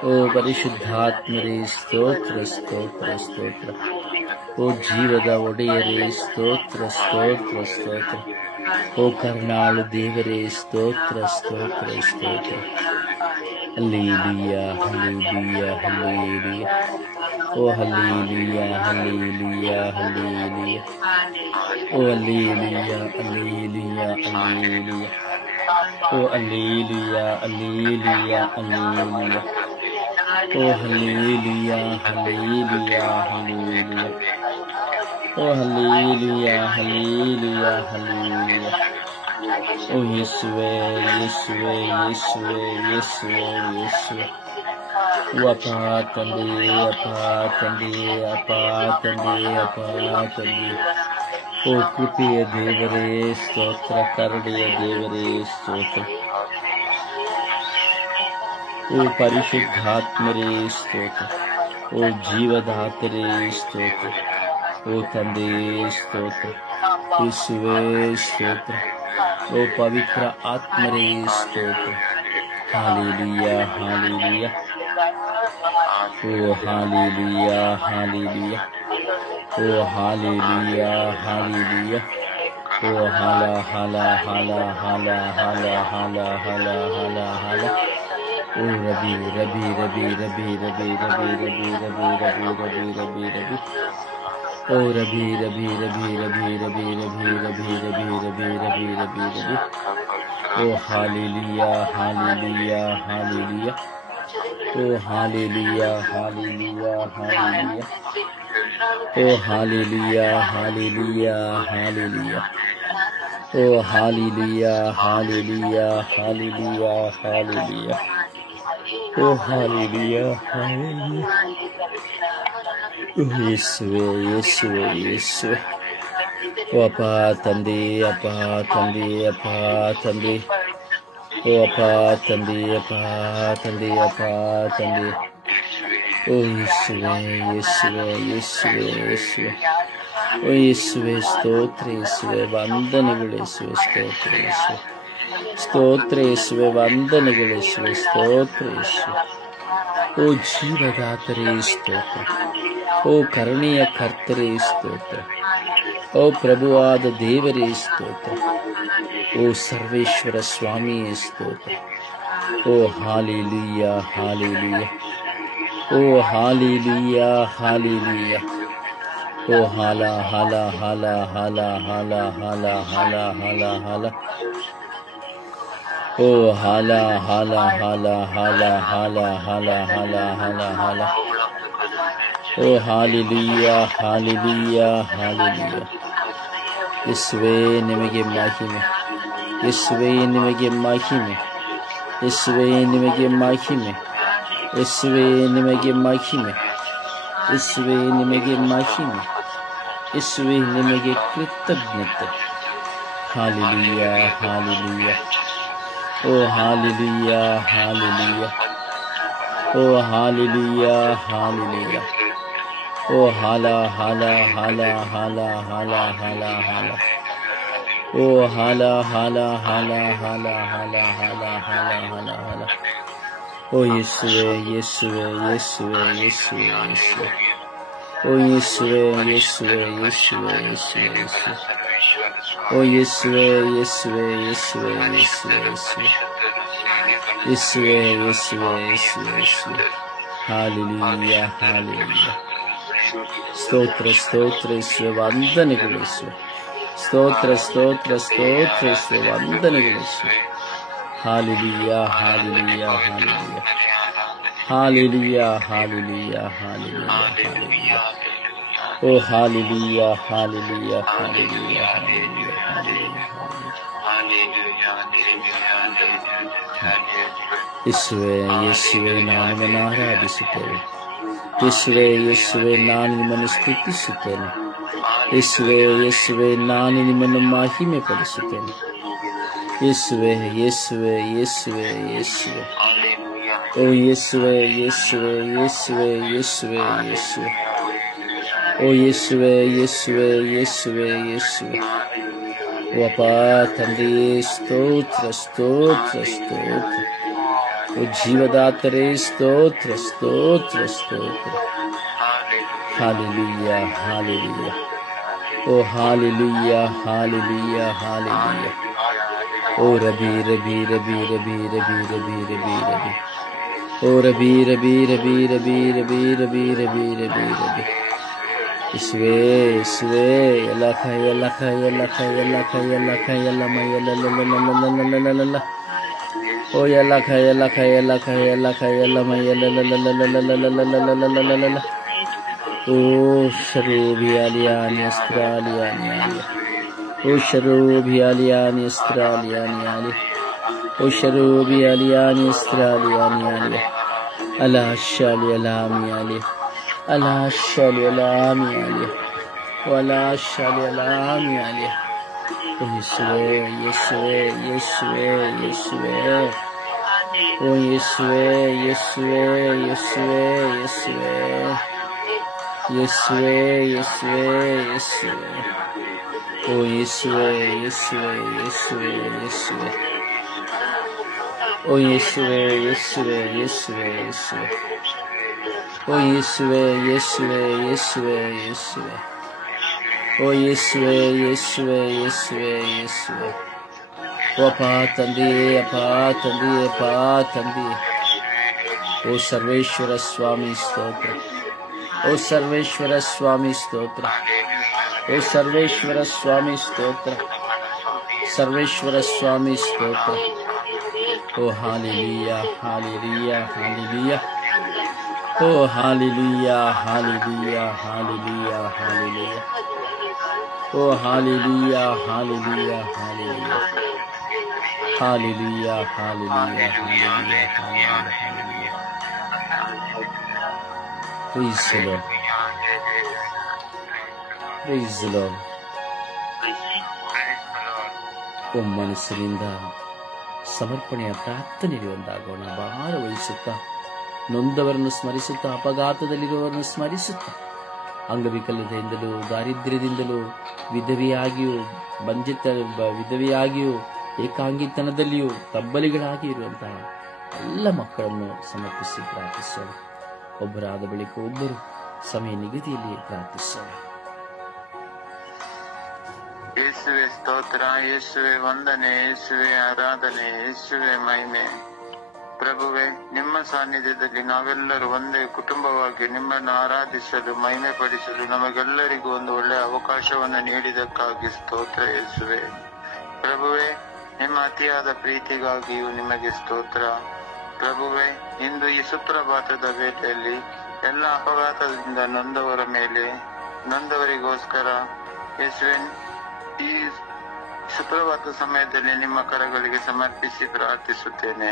ಓ ಪರಿಶುದ್ಧಾತ್ಮರೇ ಸ್ತೋತ್ರ, ಸ್ತೋತ್ರ, ಸ್ತೋತ್ರ. ಓ ಜೀವದ ಒಡೆಯರೇ ಸ್ತೋತ್ರ, ಸ್ತೋತ್ರ, ಸ್ತೋತ್ರ. ಓ ಕರುಣಾಳು ದೇವರೇ ಸ್ತೋತ್ರ, ಸ್ತೋತ್ರ, ಸ್ತೋತ್ರ. Hallelujah, hallelujah, hallelujah. ಓ ಹಲ್ಲೆಲೂಯ, ಹಲ್ಲೆಲೂಯ, ಹಲ್ಲೆಲೂಯ. ಓ ಹಲ್ಲೆಲೂಯ, ಹಲ್ಲೆಲೂಯ, ಹಲ್ಲೆಲೂಯ. ಓ ಹಲ್ಲೆಲೂಯ, ಹಲ್ಲೆಲೂಯ, ಹಲ್ಲೆಲೂಯ. ಓ ಹಲ್ಲೆಲೂಯ, ಹಲ್ಲೆಲೂಯ, ಹಲ್ಲೆಲೂಯ. ಓ ಹಲ್ಲೆಲೂಯ, ಹಲ್ಲೆಲೂಯ, ಹಲ್ಲೆಲೂಯ. ಓ ಯೇಸುವೆ, ಯೇಸುವೆ, ಯೇಸುವೆ, ಯೇಸುವೆ, ಯೇಸುವೆ. ಓ ಅಪ್ಪ ತಂದೆಯೇ, ಅಪ್ಪ ತಂದೆಯೇ, ಅಪ್ಪ ತಂದೆಯೇ, ಅಪ್ಪ ತಂದೆಯೇ. ಓ ಕೃಪೆಯ ದೇವರೇ ಸ್ತೋತ್ರ. ಕರುಣೆಯ ದೇವರೇ ಸ್ತೋತ್ರ. ಓ ಪರಿಶುದ್ಧಾತ್ಮರೇ ಸ್ತೋತ್ರ. ಓ ಜೀವದಾತರೇ ಸ್ತೋತ್ರ. ಓ ತಂದೆಯೇ ಸ್ತೋತ್ರ. ಯೇಸುವೇ ಸ್ತೋತ್ರ. ಓ ಪವಿತ್ರ ಆತ್ಮರೇ ಸ್ತೋತ್ರ. Hallelujah, hallelujah. ಓ ಹಾಲೆಲೂಯ, ಹಾಲೆಲೂಯ. ಓ ಹಾಲೆಲೂಯ, ಹಾಲೆಲೂಯ. ಓ ಹಾಲ ಹಾಲ ಹಾಲ ಹಾಲ ಹಾಲ ಹಾಲ ಹಾಲ ಹಾಲ ಹಾಲ. ಓ ರಬಿ ರಬಿ ರಬಿ ರಬಿ ರಬಿ ರಬಿ ರಬಿ ರಬಿ ರಬಿ ರಬಿ ರಬಿ ರಬಿ. ಓ ರಬಿ ರಬಿ ರಬಿ ರಬಿ ರಬಿ ರಬಿ ರಬಿ ರಬಿ ರಬಿ ರಬಿ ರಬಿ ರಬಿ. ಓ ಹಾಲೆಲೂಯ, ಹಾಲೆಲೂಯ, ಹಾಲೆಲೂಯ. ಓ ಹಾಲೆಲೂಯ, ಹಾಲೆಲೂಯ, ಹಾಲೆಲೂಯ. ಓ ಹಾಲೆಲೂಯ, ಹಾಲೆಲೂಯ, ಹಾಲೆಲೂಯ. ಓ ಹಾಲೆಲೂಯ, ಹಾಲೆಲೂಯ, ಹಾಲೆಲೂಯ, ಹಾಲೆಲೂಯ. ಓ ಹಾಲೆಲೂಯ, ಹಾಲೆಲೂಯ. ಓ ಯೇಸುವೆ, ಯೇಸುವೆ, ಯೇಸುವೆ. ಓ ಅಪ್ಪ ತಂದೆ, ಅಪ್ಪ ತಂದೆ, ಅಪ್ಪ ತಂದೆ. ಓ ಅಪ್ಪ ತಂದೆ, ಅಪ್ಪ ತಂದೆ, ಅಪ್ಪ ತಂದೆ. ಓ ಯೇಸುವೆ, ಯೇಸುವೆ, ಯೇಸುವೆ, ಯೇಸುವೆ. ಓ ಯೇಸುವೆ ಸ್ತೋತ್ರ. ಯೇಸುವೆ ವಂದನೆಗಳು. ಯೇಸುವೆ ಸ್ತೋತ್ರ. ಯೇಸುವೆ ಸ್ತೋತ್ರ. ಯೇಸುವೆ ವಂದನೆಗಳು. ಯೇಸುವೆ ಸ್ತೋತ್ರ. ಯೇಸುವೆ. ಓ ಜೀವದಾತರೇ ಸ್ತೋತ್ರ. ಓ ಕರುಣೆಯ ಕರ್ತರೇ ಸ್ತೋತ್ರ. ಓ ಪ್ರಭುವಾದ ದೇವರೇ ಸ್ತೋತ್ರ. ಓ ಸರ್ವೇಶ್ವರ ಸ್ವಾಮಿಯೇ ಸ್ತೋತ್ರ. ಓ ಹಾಲೆಲೂಯ, ಹಾಲೆಲೂಯ. ಓ ಹಾಲೆಲೂಯ, ಹಾಲೆಲೂಯ. ಓ ಹಾಲ ಹಾಲ ಹಾಲ ಹಾಲ ಹಾಲ ಹಾಲ ಹಾಲ ಹಾಲ ಹಾಲ. ಓ ಹಾಲ ಹಾಲ ಹಾಲ ಹಾಲ ಹಾಲ ಹಾಲ ಹಾಲ ಹಾಲ ಹಾಲ. ಓ ಹಾಲೆಲೂಯ, ಹಾಲೆಲೂಯ, ಹಾಲೆಲೂಯ. ಯೇಸುವೇ ನಿಮಗೆ ಮಹಿಮೆ. ಯೇಸುವೇ ನಿಮಗೆ ಮಹಿಮೆ. ಯೇಸುವೇ ನಿಮಗೆ ಮಹಿಮೆ. ಯೇಸುವೇ ನಿಮಗೆ ಮಹಿಮೆ. ಯೇಸುವೇ ನಿಮಗೆ ಮಹಿಮೆ. ಯೇಸುವೇ ನಿಮಗೆ ಕೃತಜ್ಞತೆ. Hallelujah, hallelujah. ಓ ಹಾಲೆಲೂಯಾ, ಹಾಲೆಲೂಯಾ. ಓ ಹಾಲೆಲೂಯಾ, ಹಾಲೆಲೂಯಾ. ಓ ಹಾಲ ಹಾಲ ಹಾಲ ಹಾಲ ಹಾಲ ಹಾಲ ಹಾಲ. ಓ ಹಾಲ ಹಾಲ ಹಾಲ ಹಾಲ ಹಾಲ ಹಾಲ ಹಾಲ ಹಾಲ ಹಾಲ. ಓ ಯೇಸುವೆ, ಯೇಸುವೆ, ಯೇಸುವೆ, ಯೇಸುವೆ, ಯೇಸುವೆ. ಓ ಯೇಸುವೆ, ಯೇಸುವೆ, ಯೇಸುವೆ, ಯೇಸುವೆ, ಯೇಸುವೆ. ಓ ಯೇಸುವೆ, ಯೇಸುವೆ, ಯೇಸುವೆ, ಯೇಸುವೆ, ಯೇಸುವೆ. ಯೇಸುವೆ, ಯೇಸುವೆ, ಯೇಸುವೆ, ಯೇಸುವೆ. Hallelujah, hallelujah. ಸ್ತೋತ್ರ, ಸ್ತೋತ್ರ ಯೇಸುವೆ, ವಂದನೆಗಳು ಯೇಸುವೆ. ಸ್ತೋತ್ರ, ಸ್ತೋತ್ರ, ಸ್ತೋತ್ರ ಯೇಸುವೆ, ವಂದನೆಗಳು ಯೇಸುವೆ. Hallelujah, hallelujah, hallelujah. Hallelujah, hallelujah, hallelujah, hallelujah. ಓ hallelujah, hallelujah, hallelujah, hallelujah, hallelujah. ಯೇಸುವೆ, ಯೇಸುವೆ, ನಾನು ನಿಮ್ಮನ್ನು ಆರಾಧಿಸುತ್ತೇನೆ. ಯೇಸುವೆ, ಯೇಸುವೆ, ನಾನು ನಿಮ್ಮನ್ನು ಸ್ತುತಿಸುತ್ತೇನೆ. ಯೇಸುವೆ, ಯೇಸುವೆ, ನಾನು ನಿಮ್ಮನ್ನು ಮಹಿಮೆ ಪಡಿಸುತ್ತೇನೆ. ಯೇಸುವೆ, ಯೇಸುವೆ, ಯೇಸುವೆ, ಯೇಸುವೆ. ಓ ಯೇಸುವೆ, ಯೇಸುವೆ, ಯೇಸುವೆ, ಯೇಸುವೆ, ಯೇಸುವೆ. ಓ ಯೇಸುವೆ, ಯೇಸುವೆ, ಯೇಸುವೆ, ಯೇಸುವೆ. ಓ ಅಪ್ಪ ತಂದೆಯೇ, ಸ್ತೋತ್ರ, ಸ್ತೋತ್ರ, ಸ್ತೋತ್ರ. ಓ ಜೀವದಾತರೇ, ಸ್ತೋತ್ರ, ಸ್ತೋತ್ರ, ಸ್ತೋತ್ರ. Hallelujah, hallelujah. ಓ ಹಾಲೆಲೂಯಾ, ಹಾಲೆಲೂಯಾ, ಹಾಲೆಲೂಯಾ. ಓ ರಬಿ, ರಬಿ, ರಬಿ, ರಬಿ, ರಬಿ, ರಬಿ, ರಬಿ, ರಬಿ. ಓ ರಬಿ, ರಬಿ, ರಬಿ, ರಬಿ, ರಬಿ, ರಬಿ, ರಬಿ, ರಬಿ, ರಬಿ. ಯೇಸುವೆ, ಯೇಸುವೆ, ಎಲ್ಲ ಕೈ, ಎಲ್ಲ ಕೈ, ಎಲ್ಲ ಕೈ, ಎಲ್ಲ ಕೈ, ಎಲ್ಲ ಕೈ, ಎಲ್ಲ ಮೈ, ಎಲ್ಲ. ಓ ಎಲ್ಲ ಕೈ, ಎಲ್ಲ ಕೈ, ಎಲ್ಲ ಕೈ, ಎಲ್ಲ ಕೈ, ಎಲ್ಲ ಮೈ, ಎಲ್ಲ. ಓ ಶರೋಭಿ ಅಲಿಯಾನಿ ಅಸ್ತ್ರಾಲಿಯಾನಿ ಆಲಿ. ಓ ಶರೋಭಿ ಅಲಿಯಾನಿ ಅಸ್ತ್ರಾಲಿಯಾನಿ ಆಲಿ. ಓ ಶರೋಭಿ ಅಲಿಯಾನಿ ಅಸ್ತ್ರಾಲಿಯಾನಿ ಆಲಿ. ಅಲಾ ಶಾಲಿ ಅಲಾಮಿ ಆಲಿ. ಅಲಾ ಶಾಲಿ ಅಲಾಮಿ ಆಲಿ. ಅಲಾ ಶಾಲಿ ಅಲಾಮಿ ಆಲಿ. ಓ ಯೇಸುವೆ, ಯೇಸುವೆ, ಯೇಸುವೆ, ಯೇಸುವೆ. ಓ ಯೇಸುವೆ, ಯೇಸುವೆ, ಯೇಸುವೆ, ಯೇಸುವೆ. ಯೇಸುವೆ, ಯೇಸುವೆ, ಯೇಸುವೆ. ಓ ಯೇಸುವೆ, ಯೇಸುವೆ, ಯೇಸುವೆ, ಯೇಸುವೆ. ಓ ಯೇಸುವೆ, ಯೇಸುವೆ, ಯೇಸುವೆ, ಯೇಸುವೆ. ಓ ಯೇಸುವೆ, ಯೇಸುವೆ, ಯೇಸುವೆ, ಯೇಸುವೆ. ಓ ಯೇಸುವೆ, ಯೇಸುವೆ, ಯೇಸುವೆ, ಯೇಸುವೆ. ಓ ಅಪ್ಪ ತಂದೆಯೇ, ಅಪ್ಪ ತಂದೆಯೇ, ಅಪ್ಪ ತಂದೆಯೇ. ಓ ಸರ್ವೇಶ್ವರ ಸ್ವಾಮಿ ಸ್ತೋತ್ರ. ಓ ಸರ್ವೇಶ್ವರ ಸ್ವಾಮಿ ಸ್ತೋತ್ರ. ಓ ಸರ್ವೇಶ್ವರ ಸ್ವಾಮಿ ಸ್ತೋತ್ರ. ಸರ್ವೇಶ್ವರ ಸ್ವಾಮಿ ಸ್ತೋತ್ರ. ಓ ಹಾಲೆಲೂಯಾ, ಹಾಲೆಲೂಯಾ, ಹಾಲೆಲೂಯಾ. ಓ ಹಾಲೆಲೂಯಾ, ಹಾಲೆಲೂಯಾ, ಹಾಲೆಲೂಯಾ, ಹಾಲೆಲೂಯಾ. ಓ hallelujah, hallelujah, hallelujah. Hallelujah, hallelujah, hallelujah, hallelujah. Praise the Lord. Praise the Lord. ಓ ಮನಸ್ಸಿನಿಂದ ಸಮರ್ಪಣೆಯ ಪ್ರಾರ್ಥನೆಗೆ ಒಂದಾಗೋಣ. ಭಾರ ವಹಿಸುತ್ತಾ, ನೊಂದವರನ್ನು ಸ್ಮರಿಸುತ್ತಾ, ಅಪಘಾತದಲ್ಲಿರುವವರನ್ನು ಸ್ಮರಿಸುತ್ತಾ, ಅಂಗವಿಕಲತೆಯಿಂದಲೂ, ದಾರಿದ್ರ್ಯದಿಂದಲೂ, ವಿಧವೆಯಾಗಿಯೂ, ವಿಧವೆಯಾಗಿಯೂ, ಏಕಾಂಗಿತನದಲ್ಲಿಯೂ ತಬ್ಬಲಿಗಳಾಗಿ ಇರುವಂತಹ ಎಲ್ಲ ಮಕ್ಕಳನ್ನು ಸಮರ್ಪಿಸಿ ಪ್ರಾರ್ಥಿಸೋಣ. ಒಬ್ಬರಾದ ಬಳಿಕ ಒಬ್ಬರು ಸಮಯ ನಿಗದಿಯಲ್ಲಿ ಪ್ರಾರ್ಥಿಸೋಣ. ಯೇಸುವೆ ಸ್ತೋತ್ರ, ಯೇಸುವೆ ವಂದನೆ, ಯೇಸುವೆ ಆರಾಧನೆ, ಯೇಸುವೆ ಮಹಿಮೆ. ಪ್ರಭುವೆ, ನಿಮ್ಮ ಸಾನ್ನಿಧ್ಯದಲ್ಲಿ ನಾವೆಲ್ಲರೂ ಒಂದೇ ಕುಟುಂಬವಾಗಿ ನಿಮ್ಮನ್ನು ಆರಾಧಿಸಲು, ಮಹಿಮೆ ಪಡಿಸಲು ನಮಗೆಲ್ಲರಿಗೂ ಒಂದು ಒಳ್ಳೆಯ ಅವಕಾಶವನ್ನು ನೀಡಿದಕ್ಕಾಗಿ ಸ್ತೋತ್ರ ಯೇಸುವೆ. ಪ್ರಭುವೆ, ನಿಮ್ಮ ಅತಿಯಾದ ಪ್ರೀತಿಗಾಗಿಯೂ ನಿಮಗೆ ಸ್ತೋತ್ರ. ಪ್ರಭುವೆ, ಇಂದು ಈ ಸುಪ್ರಭಾತದ ವೇಳೆಯಲ್ಲಿ ಎಲ್ಲ ಅಪಘಾತದಿಂದ ನೊಂದವರಿಗೋಸ್ಕರ ಯೇಸುವೆ ಈ ಸುಪ್ರಭಾತ ಸಮಯದಲ್ಲಿ ನಿಮ್ಮ ಕರಗಳಿಗೆ ಸಮರ್ಪಿಸಿ ಪ್ರಾರ್ಥಿಸುತ್ತೇನೆ.